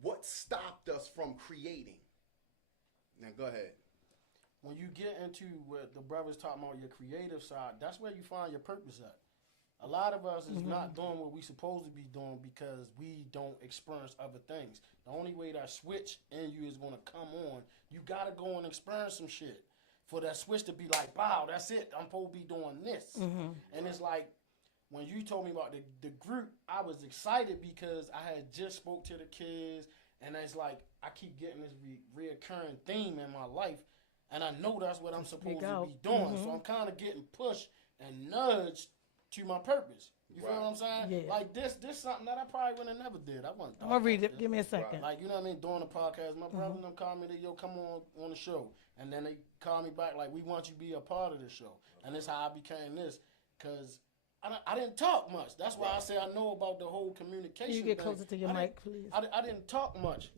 What stopped us from creating? Now go ahead. When you get into what the brothers talking about, your creative side, that's where you find your purpose at. A lot of us is not doing what we supposed to be doing because we don't experience other things. The only way that switch in you is going to come on, you got to go and experience some shit for that switch to be like, wow, that's it. I'm supposed to be doing this. And it's like, when you told me about the group, I was excited because I had just spoke to the kids, and it's like I keep getting this reoccurring theme in my life, and I know that's what I'm supposed to be doing. So I'm kind of getting pushed and nudged to my purpose. You feel what I'm saying? Yeah. Like this something that I probably would have never did. I'm gonna read it. Give me a second. Like, you know what I mean? Doing the podcast, my brother them call me, yo, come on the show. And then they call me back like, we want you to be a part of the show. And that's how I became this. Because I didn't talk much. That's why I say I know about the whole communication Can you get thing. closer to your mic, please? I didn't talk much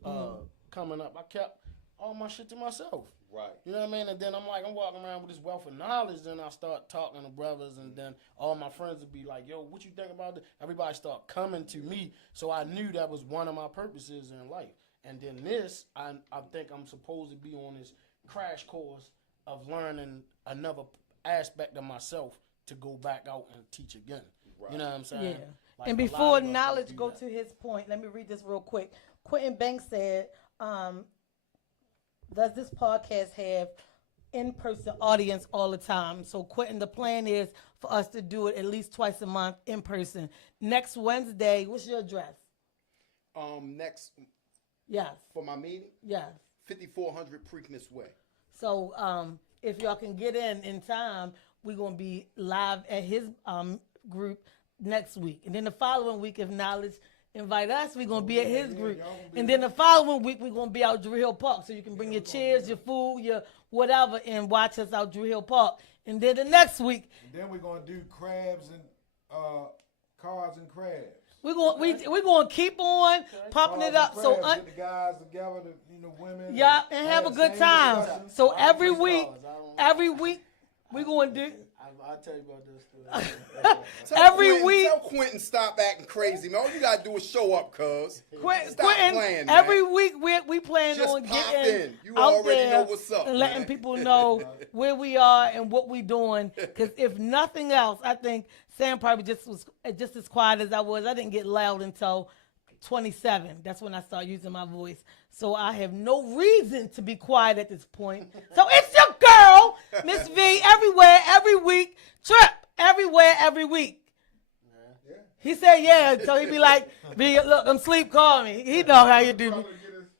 coming up. I kept all my shit to myself. Right. You know what I mean? And then I'm walking around with this wealth of knowledge. Then I start talking to brothers, and then all my friends would be like, yo, what you think about this? Everybody start coming to me. So I knew that was one of my purposes in life. And then this, I think I'm supposed to be on this crash course of learning another aspect of myself to go back out and teach again. Right. You know what I'm saying? Yeah. Like and before Knowledge go to his point, let me read this real quick. Quentin Banks said, does this podcast have in-person audience all the time? So Quentin, the plan is for us to do it at least twice a month in person. Next Wednesday, what's your address? Yes. For my meeting? Yes. 5400 Preakness Way. So if y'all can get in time, we're going to be live at his group next week. And then the following week, if Knowledge invite us, we're going to be at his group. And then the following week, we're going to be out Drew Hill Park. So you can bring your chairs, your food, your whatever, and watch us out Drew Hill Park. And then the next week. And then we're going to do crabs and cards and crabs. We're going to keep on pumping it up. So get the guys together, women. Yeah, and have a good time. So every week, we're going to do. I'll tell you about this. Every week. Tell Quentin stop acting crazy, man. All you gotta do is show up, cuz. Quentin, playing, man. every week we plan Just on pop getting in. You out already there know what's up, and letting man. people know where we are and what we doing. Because if nothing else, I think Sam probably just was just as quiet as I was. I didn't get loud until 27. That's when I started using my voice. So I have no reason to be quiet at this point. So it's your girl, Miss V, everywhere, every week. Trip, everywhere, every week. Yeah. He said, yeah. So he be like, V, look, I'm sleep, call me. He know how you do me.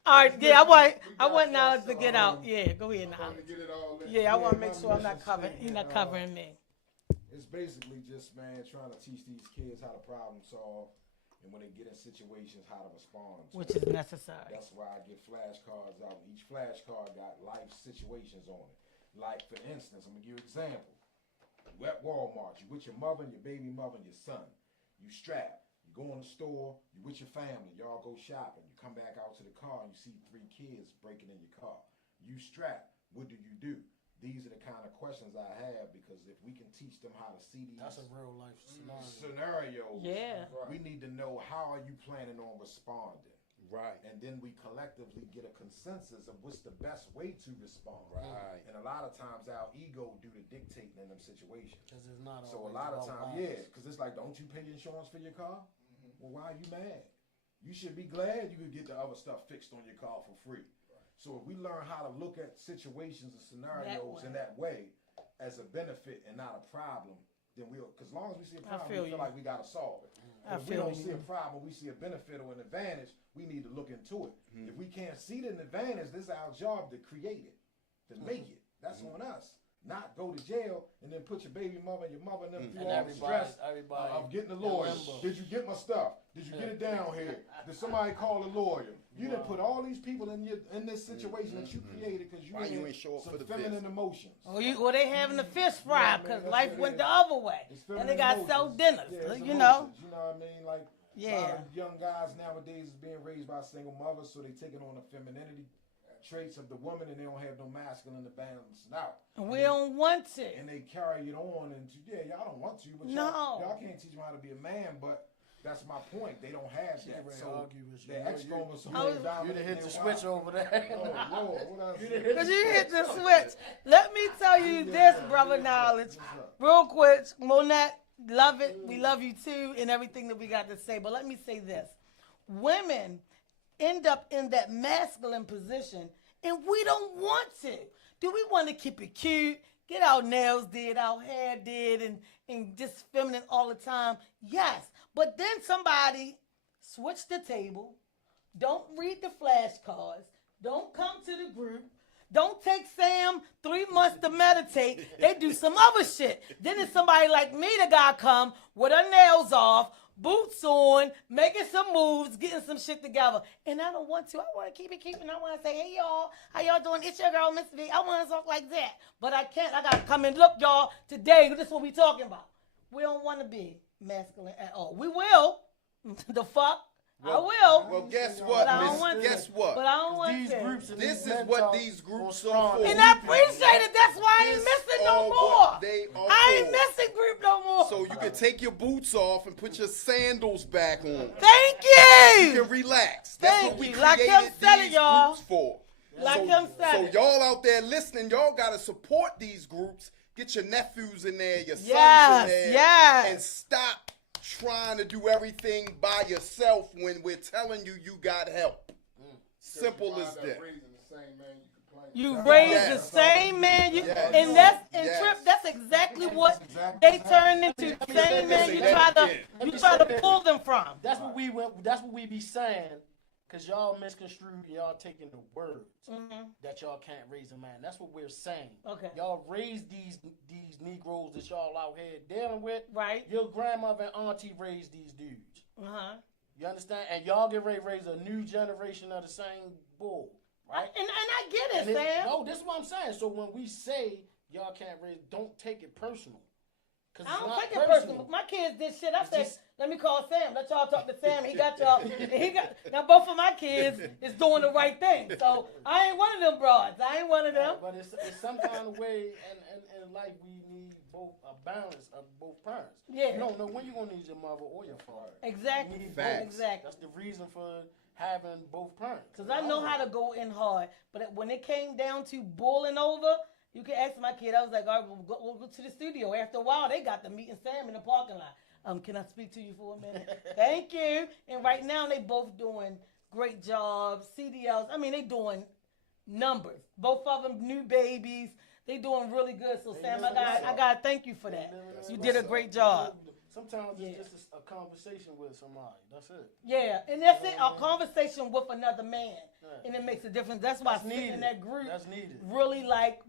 All right, yeah, I want Knowledge to get out. Yeah, go ahead, Knowledge. Yeah, I want to make sure I'm not covering. He's not covering me. It's basically just, man, trying to teach these kids how to problem solve. And when they get in situations, how to respond. Which is necessary. That's why I get flashcards out. Each flashcard got life situations on it. Like, for instance, I'm going to give you an example. You at Walmart. You with your mother and your baby mother and your son. You strapped. You go in the store. You with your family. Y'all go shopping. You come back out to the car and you see 3 kids breaking in your car. You strapped. What do you do? These are the kind of questions I have, because if we can teach them how to see these that's a real life scenarios, yeah, we need to know how are you planning on responding. Right. And then we collectively get a consensus of what's the best way to respond. Right. And a lot of times our ego do the dictating in them situations. Because it's not so a lot of times, because it's like, don't you pay insurance for your car? Mm-hmm. Well, why are you mad? You should be glad you could get the other stuff fixed on your car for free. So if we learn how to look at situations and scenarios in that way as a benefit and not a problem, then because as long as we see a problem, we feel like we got to solve it. If we don't see a problem, we see a benefit or an advantage, we need to look into it. Mm-hmm. If we can't see the advantage, this is our job to create it, to make it. That's on us. Not go to jail and then put your baby mother and your mother and them through all the stress of getting a lawyer. Did you get my stuff? Did you get it down here? Did somebody call a lawyer? You didn't put all these people in this situation that you created because you ain't show up for the feminine emotions. Well, they having the fish fry because life went the other way, and they got sell dinners. You know. You know what I mean? Like, a lot of young guys nowadays is being raised by a single mother, so they taking on the femininity traits of the woman, and they don't have no masculine to balance it out. And we don't want to. And they carry it on, and y'all don't want to, but y'all can't teach them how to be a man, but that's my point. They don't have that. So the X chromosome is dominant. You done hit the switch over there. Oh, Lord, what I said? Because you hit the switch. Let me tell you this, brother Knowledge. Real quick, Monette, love it. We love you too and everything that we got to say. But let me say this. Women end up in that masculine position, and we don't want to. Do we want to keep it cute, get our nails did, our hair did, and just feminine all the time? Yes. But then somebody switch the table, don't read the flashcards, don't come to the group, don't take Sam 3 months to meditate. They do some other shit. Then it's somebody like me that got come with her nails off, boots on, making some moves, getting some shit together. And I don't want to. I want to keep it keeping. I want to say, hey, y'all, how y'all doing? It's your girl, Miss V. I want to talk like that. But I can't. I got to come and look, y'all. Today, this is what we talking about. We don't want to be masculine at all. We will. The fuck? I will. Well, guess what, Miss? Guess what? But I don't want these to. Groups this is what these groups are for. And I appreciate it. That's why I ain't missing no more. I ain't missing group no more. So you can take your boots off and put your sandals back on. Thank you. You can relax. That's what we created these groups for. LaKhem said it. So y'all out there listening, y'all got to support these groups. Get your nephews in there, your sons in there. And stop trying to do everything by yourself when we're telling you you got help. Simple as that. You raise the same man, and Trip. That's exactly what they turn into. The same man you try to pull them from. That's what we be saying, cause y'all misconstrue, y'all taking the words that y'all can't raise a man. That's what we're saying. Okay. Y'all raise these Negroes that y'all out here dealing with. Right. Your grandmother and auntie raised these dudes. You understand? And y'all get ready to raise a new generation of the same bull. Right? And I get it, Sam. No, this is what I'm saying. So when we say y'all can't raise, don't take it personal. I don't take it personal. My kids did shit. I said, let me call Sam. Let y'all talk to Sam. He got y'all. Now both of my kids is doing the right thing. So I ain't one of them broads. I ain't one of them. But it's some kind of way in life we need both a balance of both parents. Yeah. You don't know when you're gonna need your mother or your father. Exactly. You need both. Exactly. That's the reason for having both parents. Because I know how to go in hard. But when it came down to boiling over, you can ask my kid. I was like, all right, we'll go to the studio. After a while, they got to meeting Sam in the parking lot. Can I speak to you for a minute? Thank you. And right now, they both doing great jobs. CDLs. I mean, they doing numbers. Both of them new babies. They doing really good. So Sam, I gotta thank you for that. You did a great job. Sometimes it's just a conversation with somebody. That's it. Yeah, and that's it. A conversation with another man, and it makes a difference. That's why sitting in that group really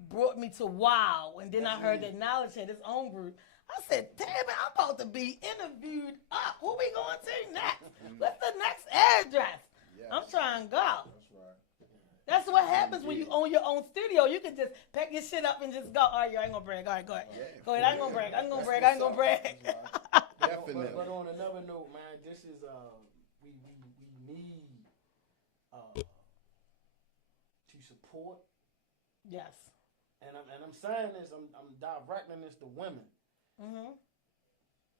brought me to wow. And then I heard that Knowledge had his own group. I said, damn it, I'm about to be interviewed up. Who we going to next? What's the next address? Yes. I'm trying to go. That's right. That's what happens when you own your own studio. You can just pack your shit up and just go. All right, I ain't gonna brag. All right, go ahead. Yeah, go ahead. I ain't gonna brag. I ain't gonna brag. Definitely. But on another note, man, this is we need to support. Yes. And I'm saying this. I'm directing this to women. Mm-hmm.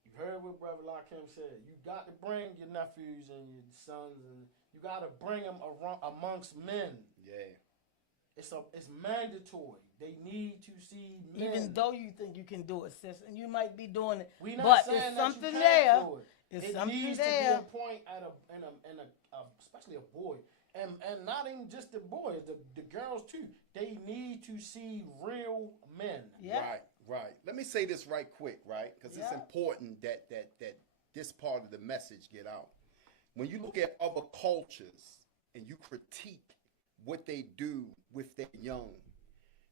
You heard what Brother LaKhem said. You got to bring your nephews and your sons, and you got to bring them amongst men. Yeah. It's mandatory. They need to see men. Even though you think you can do it, sis, and you might be doing it, we not but saying it's that something you there. can't do it. It something needs there. to be a point at especially a boy, and not even just the boys, the girls too. They need to see real men. Yeah. Right. Let me say this right quick, right? Because it's important that this part of the message get out. When you look at other cultures and you critique what they do with their young,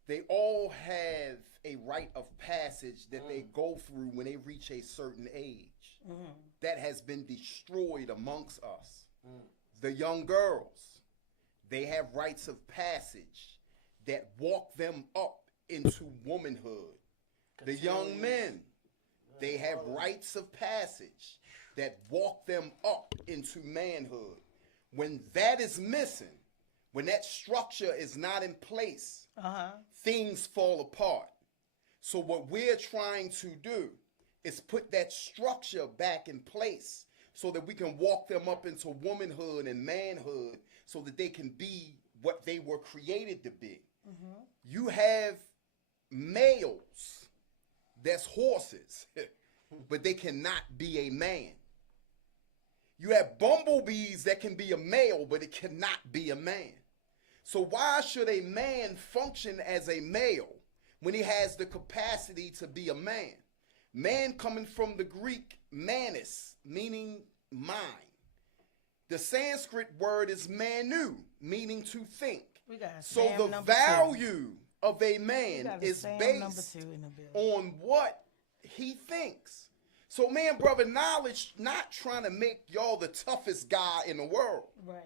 they all have a rite of passage that they go through when they reach a certain age. That has been destroyed amongst us. The young girls, they have rites of passage that walk them up into womanhood. The young men, they have rites of passage that walk them up into manhood. When that is missing, when that structure is not in place, things fall apart. So what we're trying to do is put that structure back in place so that we can walk them up into womanhood and manhood so that they can be what they were created to be. You have males that's horses, but they cannot be a man. You have bumblebees that can be a male, but it cannot be a man. So why should a man function as a male when he has the capacity to be a man? Man coming from the Greek manis, meaning mind. The Sanskrit word is manu, meaning to think. So the value of a man is based on what he thinks. So me and Brother Knowledge not trying to make y'all the toughest guy in the world. Right.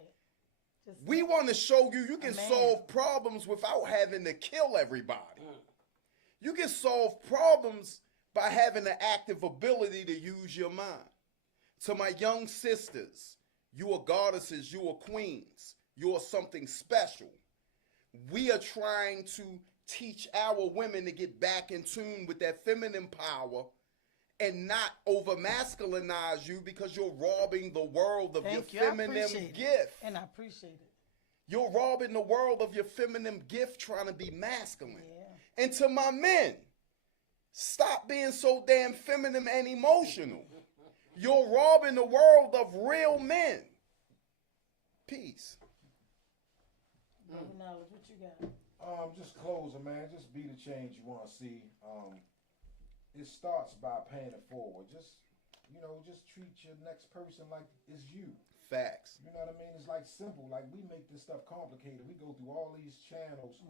We want to show you can solve problems without having to kill everybody. You can solve problems by having the active ability to use your mind. To my young sisters, you are goddesses, you are queens, you are something special. We are trying to teach our women to get back in tune with that feminine power and not over masculinize you because you're robbing the world of your feminine gift. And I appreciate it. You're robbing the world of your feminine gift trying to be masculine. Yeah. And to my men, stop being so damn feminine and emotional. You're robbing the world of real men. Peace. Knowledge, what you got? Just closing, man. Just be the change you want to see. It starts by paying it forward. Just treat your next person like it's you. Facts. You know what I mean? It's like simple. Like we make this stuff complicated. We go through all these channels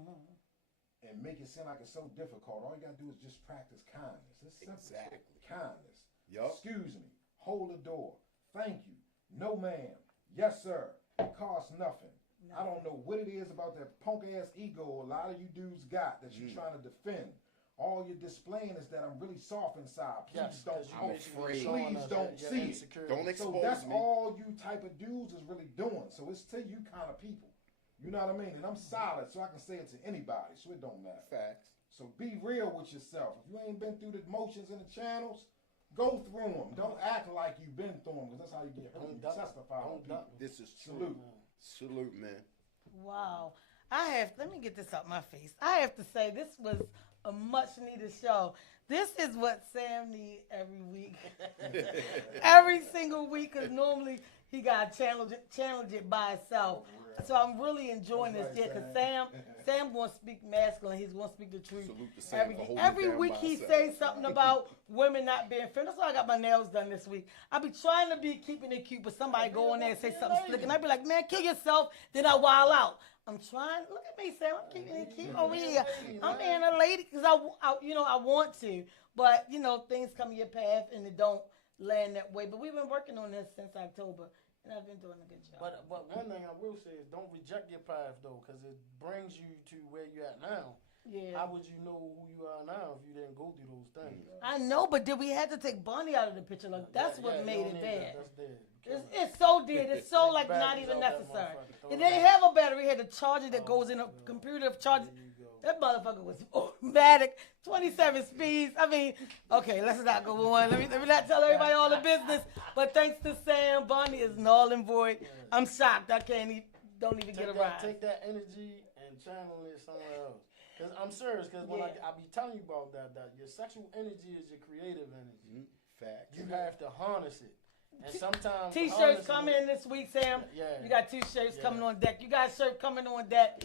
and make it seem like it's so difficult. All you gotta do is just practice kindness. It's simple. Exactly. Kindness. Yup. Excuse me. Hold the door. Thank you. No ma'am. Yes sir. It costs nothing. I don't know what it is about that punk ass ego a lot of you dudes got that you're trying to defend. All you're displaying is that I'm really soft inside. Please don't. I'm afraid. Please don't see it. Don't expose So that's me. all you type of dudes is really doing. So it's to you kind of people. You know what I mean? And I'm solid, so I can say it to anybody. So it don't matter. Facts. So be real with yourself. If you ain't been through the motions and the channels, go through them. Don't act like you've been through them, because that's how you get hurt. You testify on people. This is Salute. Salute, man. Wow. Let me get this out my face. I have to say, this was a much needed show. This is what Sam needs every week. Every single week, because normally he got to challenge it by itself. So I'm really enjoying this, because Sam going to speak masculine. He's going to speak the truth. Salute to Sam for holding it every down week by he himself. says something about women not being fair. That's why I got my nails done this week. I be trying to be keeping it cute, but somebody go in there and say something slick, and I be like, man, kill yourself. Then I wild out. I'm trying. Look at me, Sam. I'm keeping it cute over here. I'm being a lady because I want to, but things come your path and it don't land that way. But we've been working on this since October. And I've been doing a good job. But one thing I will say is don't reject your path, though, because it brings you to where you're at now. Yeah. How would you know who you are now if you didn't go through those things? I know, but did we have to take Bonnie out of the picture? Like that's what made it dead. That's dead. It's so dead. It's so like not even necessary. It didn't have a battery. It had a charger that goes in a computer charger. That motherfucker was automatic, 27 speeds. I mean, okay, let's not go on. Let me not tell everybody all the business. But thanks to Sam, Bonnie is null and void. I'm shocked. I don't even get a ride. Take that energy and channel it somewhere else. Cause I'm serious. Cause when I be telling you about that your sexual energy is your creative energy. Fact. You have to harness it. And sometimes T-shirts coming in this week, Sam. Yeah. You got 2 shirts coming on deck. You got a shirt coming on deck.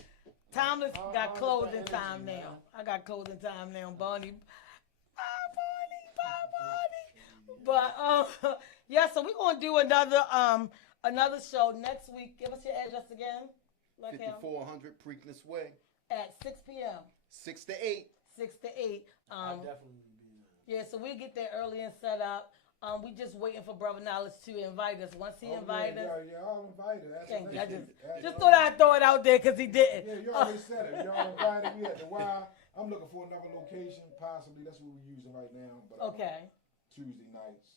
Timeless got closing time now. Man. I got closing time now, Bonnie. Bye, Bonnie. But so we're gonna do another show next week. Give us your address again. 5400 Preakness Way. At 6 p.m. 6 to 8. 6 to 8. I'll definitely be there. Yeah, so we'll get there early and set up. We just waiting for Brother Knowledge to invite us. Once he invited us. Yeah, I'll invite her. I just thought I'd throw it out there because he didn't. Yeah, you already said it. Y'all invited me at the Y. I'm looking for another location. Possibly that's what we're using right now. But okay. Tuesday nights.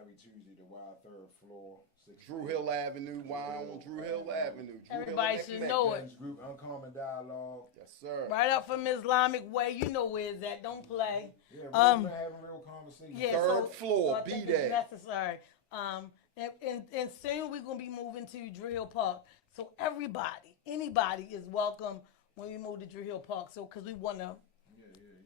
Every Tuesday, the Y, 3rd floor. Drew Hill Avenue. Y on Drew Hill Avenue. Everybody should know it. Group, Uncommon Dialogue. Yes, sir. Right up from Islamic Way. You know where it's at. Don't play. Yeah, we're having real conversation. Yeah, 3rd floor. I be think there. it's necessary. And soon we're going to be moving to Drew Hill Park. So anybody is welcome when we move to Drew Hill Park. So, because we want to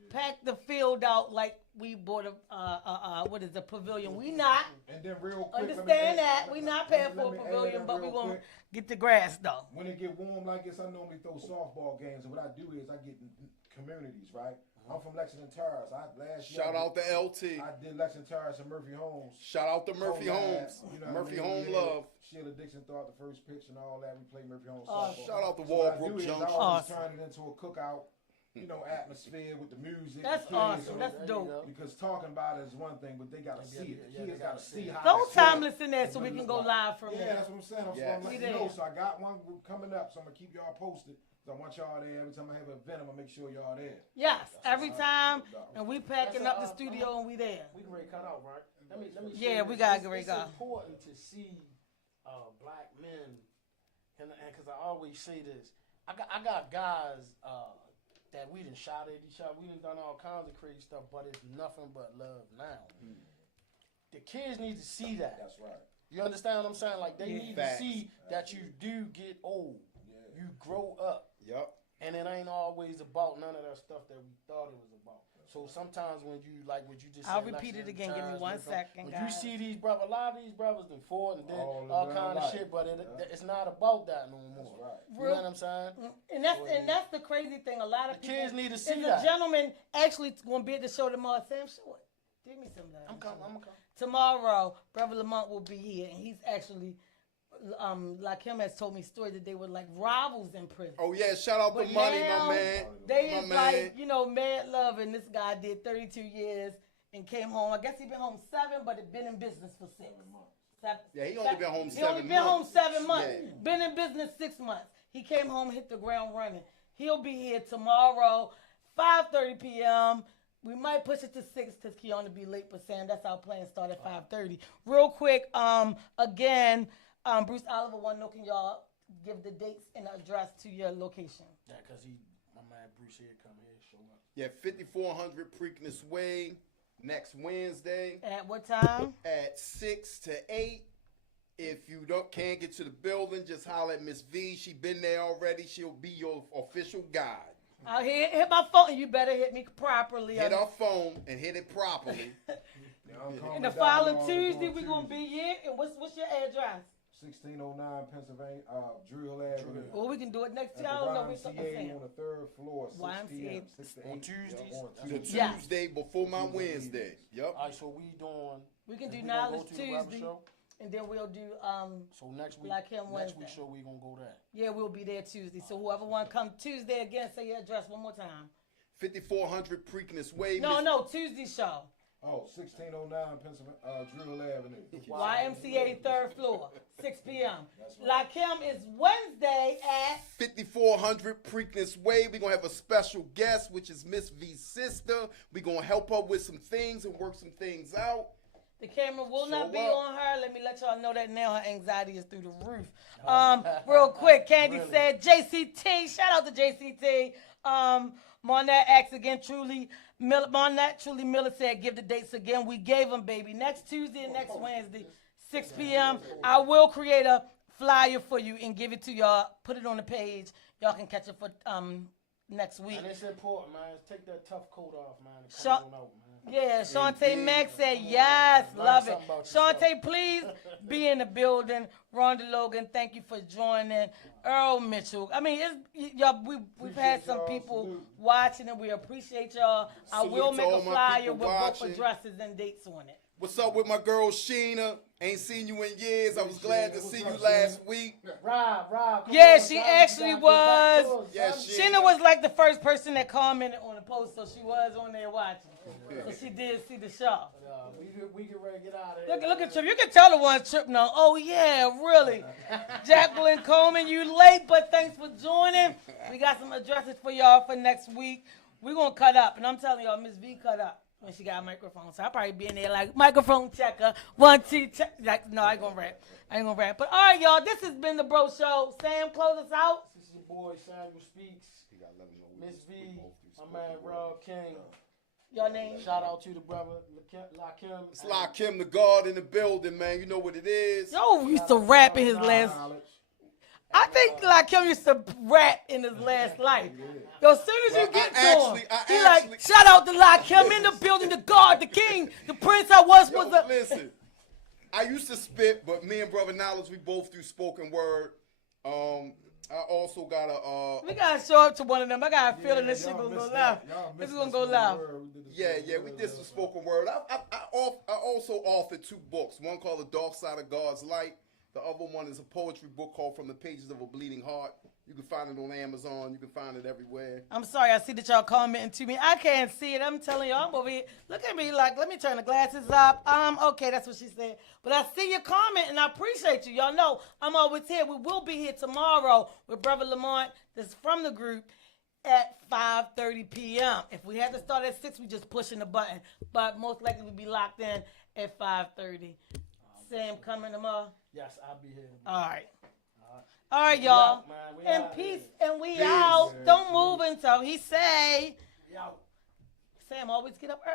pack the field out like we bought a pavilion. We not. And then real quick, Understand that. We not paying for a pavilion, but we want to get the grass though. When it get warm like this, I normally throw softball games. And what I do is I get communities, right? I'm from Lexington Terrace. Shout out to LT. I did Lexington Terrace and Murphy Homes. Shout out to Murphy Homes. Murphy Home Love. Sheila Dixon thought the first pitch and all that. We played Murphy Homes softball. Shout out to Walbrook Junction. I always turn it into a cookout. Atmosphere with the music. That's awesome. That's dope. Because talking about it is one thing, but they gotta see it. Kids gotta see how. Throw Timeless in there so we can go live from there. Yeah, that's what I'm saying. I'm letting you know. So I got one coming up, so I'm gonna keep y'all posted. So I want y'all there. Every time I have an event, I'm gonna make sure y'all there. Yes, every time, and we packing up the studio and we there. We can ready cut out, right? Let me yeah, we gotta get ready to go. It's important to see black men, and because I always say this, I got guys. That we done shot at each other, we done all kinds of crazy stuff, but it's nothing but love now. The kids need to see that. That's right. You understand what I'm saying? Like, they need to see that you do get old. You grow up. Yep. And it ain't always about none of that stuff that we thought it was about. So sometimes when you like what you just said, I'll repeat it again. Give me 1 second, When guys. you see these brothers, a lot of these brothers done fought and did All all around kind of life. shit, but it's not about that no more. right. You know what I'm saying? And that's the crazy thing. A lot of people, kids need to see and that. the gentleman actually gonna be at the show tomorrow. Sam Short, give me some of that. I'm coming. Tomorrow, Brother Lamont will be here, and he's actually, LaKhem has told me stories that they were like rivals in prison. Oh yeah, shout out to But Money, now, my man. They My is man. like, mad love, and this guy did 32 years and came home. I guess he been home 7, but it been in business for 6. 7. Yeah, he only been home He 7 only been months. home 7 months. Yeah. Been in business 6 months. He came home, hit the ground running. He'll be here tomorrow, 5:30 p.m. We might push it to 6 because Keona be late for Sam. That's our plan. Start at 5:30. Real quick, again, Bruce Oliver want to know, can y'all give the dates and address to your location? Yeah, because my man Bruce here come here, show up. Yeah, 5400 Preakness Way next Wednesday At what time? at 6 to 8. If you can't get to the building, just holler at Miss V. She been there already. She'll be your official guide. I'll hit my phone. You better hit me properly. Hit our phone and hit it properly. And the following Tuesday, we're going to be here. And what's your address? 1609 Pennsylvania, Drill Avenue. Well, we can do it next At year. I the don't know. We something YMCA saying. on the 3rd floor, 6 YMCA. p.m. 6 to 8 On Tuesdays? The Yeah. Tuesday before my Wednesday. Yep. All right, so we doing. We can do we gonna go Knowledge to the barber Tuesday. show? And then we'll do, So next week, LaKhem next Wednesday. week show we gonna go there. yeah, we'll be there Tuesday. So whoever want to come Tuesday again, say your address one more time. 5400 Preakness Way. No, Tuesday show. Oh, 1609 Pennsylvania, Drill Avenue. YMCA 3rd floor, 6 p.m. That's right. LaKhem is Wednesday at 5400 Preakness Way. We're going to have a special guest, which is Miss V's sister. We're going to help her with some things and work some things out. the camera will not Show be up. on her. Let me let y'all know that now. Her anxiety is through the roof. Real quick, Candy said JCT. Shout out to JCT. Monette asked again, Monette Truly Miller said, give the dates again. We gave them, baby. Next Tuesday and next Wednesday, 6 p.m. I will create a flyer for you and give it to y'all. Put it on the page. Y'all can catch it for next week. And it's important, man. Take that tough coat off, man. And Sha- come on out, man. Yeah, Shantae Mack said yes, Learn love it. something about yourself. Shantae, please be in the building. Rhonda Logan, thank you for joining. Earl Mitchell. I mean, y'all. We've had some y'all. people Salute. watching, and we appreciate y'all. I Salute will to make all a my flyer people with watching. both addresses and dates on it. What's up with my girl Sheena? Ain't seen you in years. I was glad to What's see up, you last Sheena? week. Rob, come Yeah, on, she Rob, actually you gotta get back to was. us, Yeah, son. she- Sheena was like the first person that commented on the post, so she was on there watching. So she did see the show. We get ready to get out of here. Look at Trip. You can tell the one tripping on. Oh yeah, really. Jacqueline Coleman, you late, but thanks for joining. We got some addresses for y'all for next week. We're gonna cut up, and I'm telling y'all, Miss V cut up when she got a microphone. So I'll probably be in there like microphone checker, 1 2 check. Like, no, I ain't gonna rap. But all right, y'all, this has been the Bro Show. Sam, close us out. This is your boy Samuel Speaks. Miss V, my man Rob King. Your name? Shout out to the brother LaKhem. It's LaKhem, the God in the building, man. You know what it is. Yo, used to rap in his last. I think LaKhem used to rap in his last life. Yo, as soon as you get to him, he like, shout out to LaKhem in the building, the God, the King, the Prince I was Yo, a. listen, I used to spit, but me and Brother Knowlege, we both do spoken word. I also got a. We gotta show up to one of them. I got a feeling this shit gonna go live. This is gonna go live. Yeah, we did some spoken word. I also authored 2 books. One called The Dark Side of God's Light. The other one is a poetry book called From the Pages of a Bleeding Heart. You can find it on Amazon. You can find it everywhere. I'm sorry, I see that y'all commenting to me. I can't see it. I'm telling you, I'm over here. Look at me like, let me turn the glasses up. Okay, that's what she said. But I see your comment, and I appreciate you. Y'all know I'm always here. We will be here tomorrow with Brother Lamont, that's from the group, at 5:30 p.m. If we have to start at 6, we just pushing the button. But most likely we'll be locked in at 5:30. Sam coming tomorrow? Yes, I'll be here. All right. All right, y'all. We And out, peace, man. and we out. Don't move until he say. We out. Sam always get up early.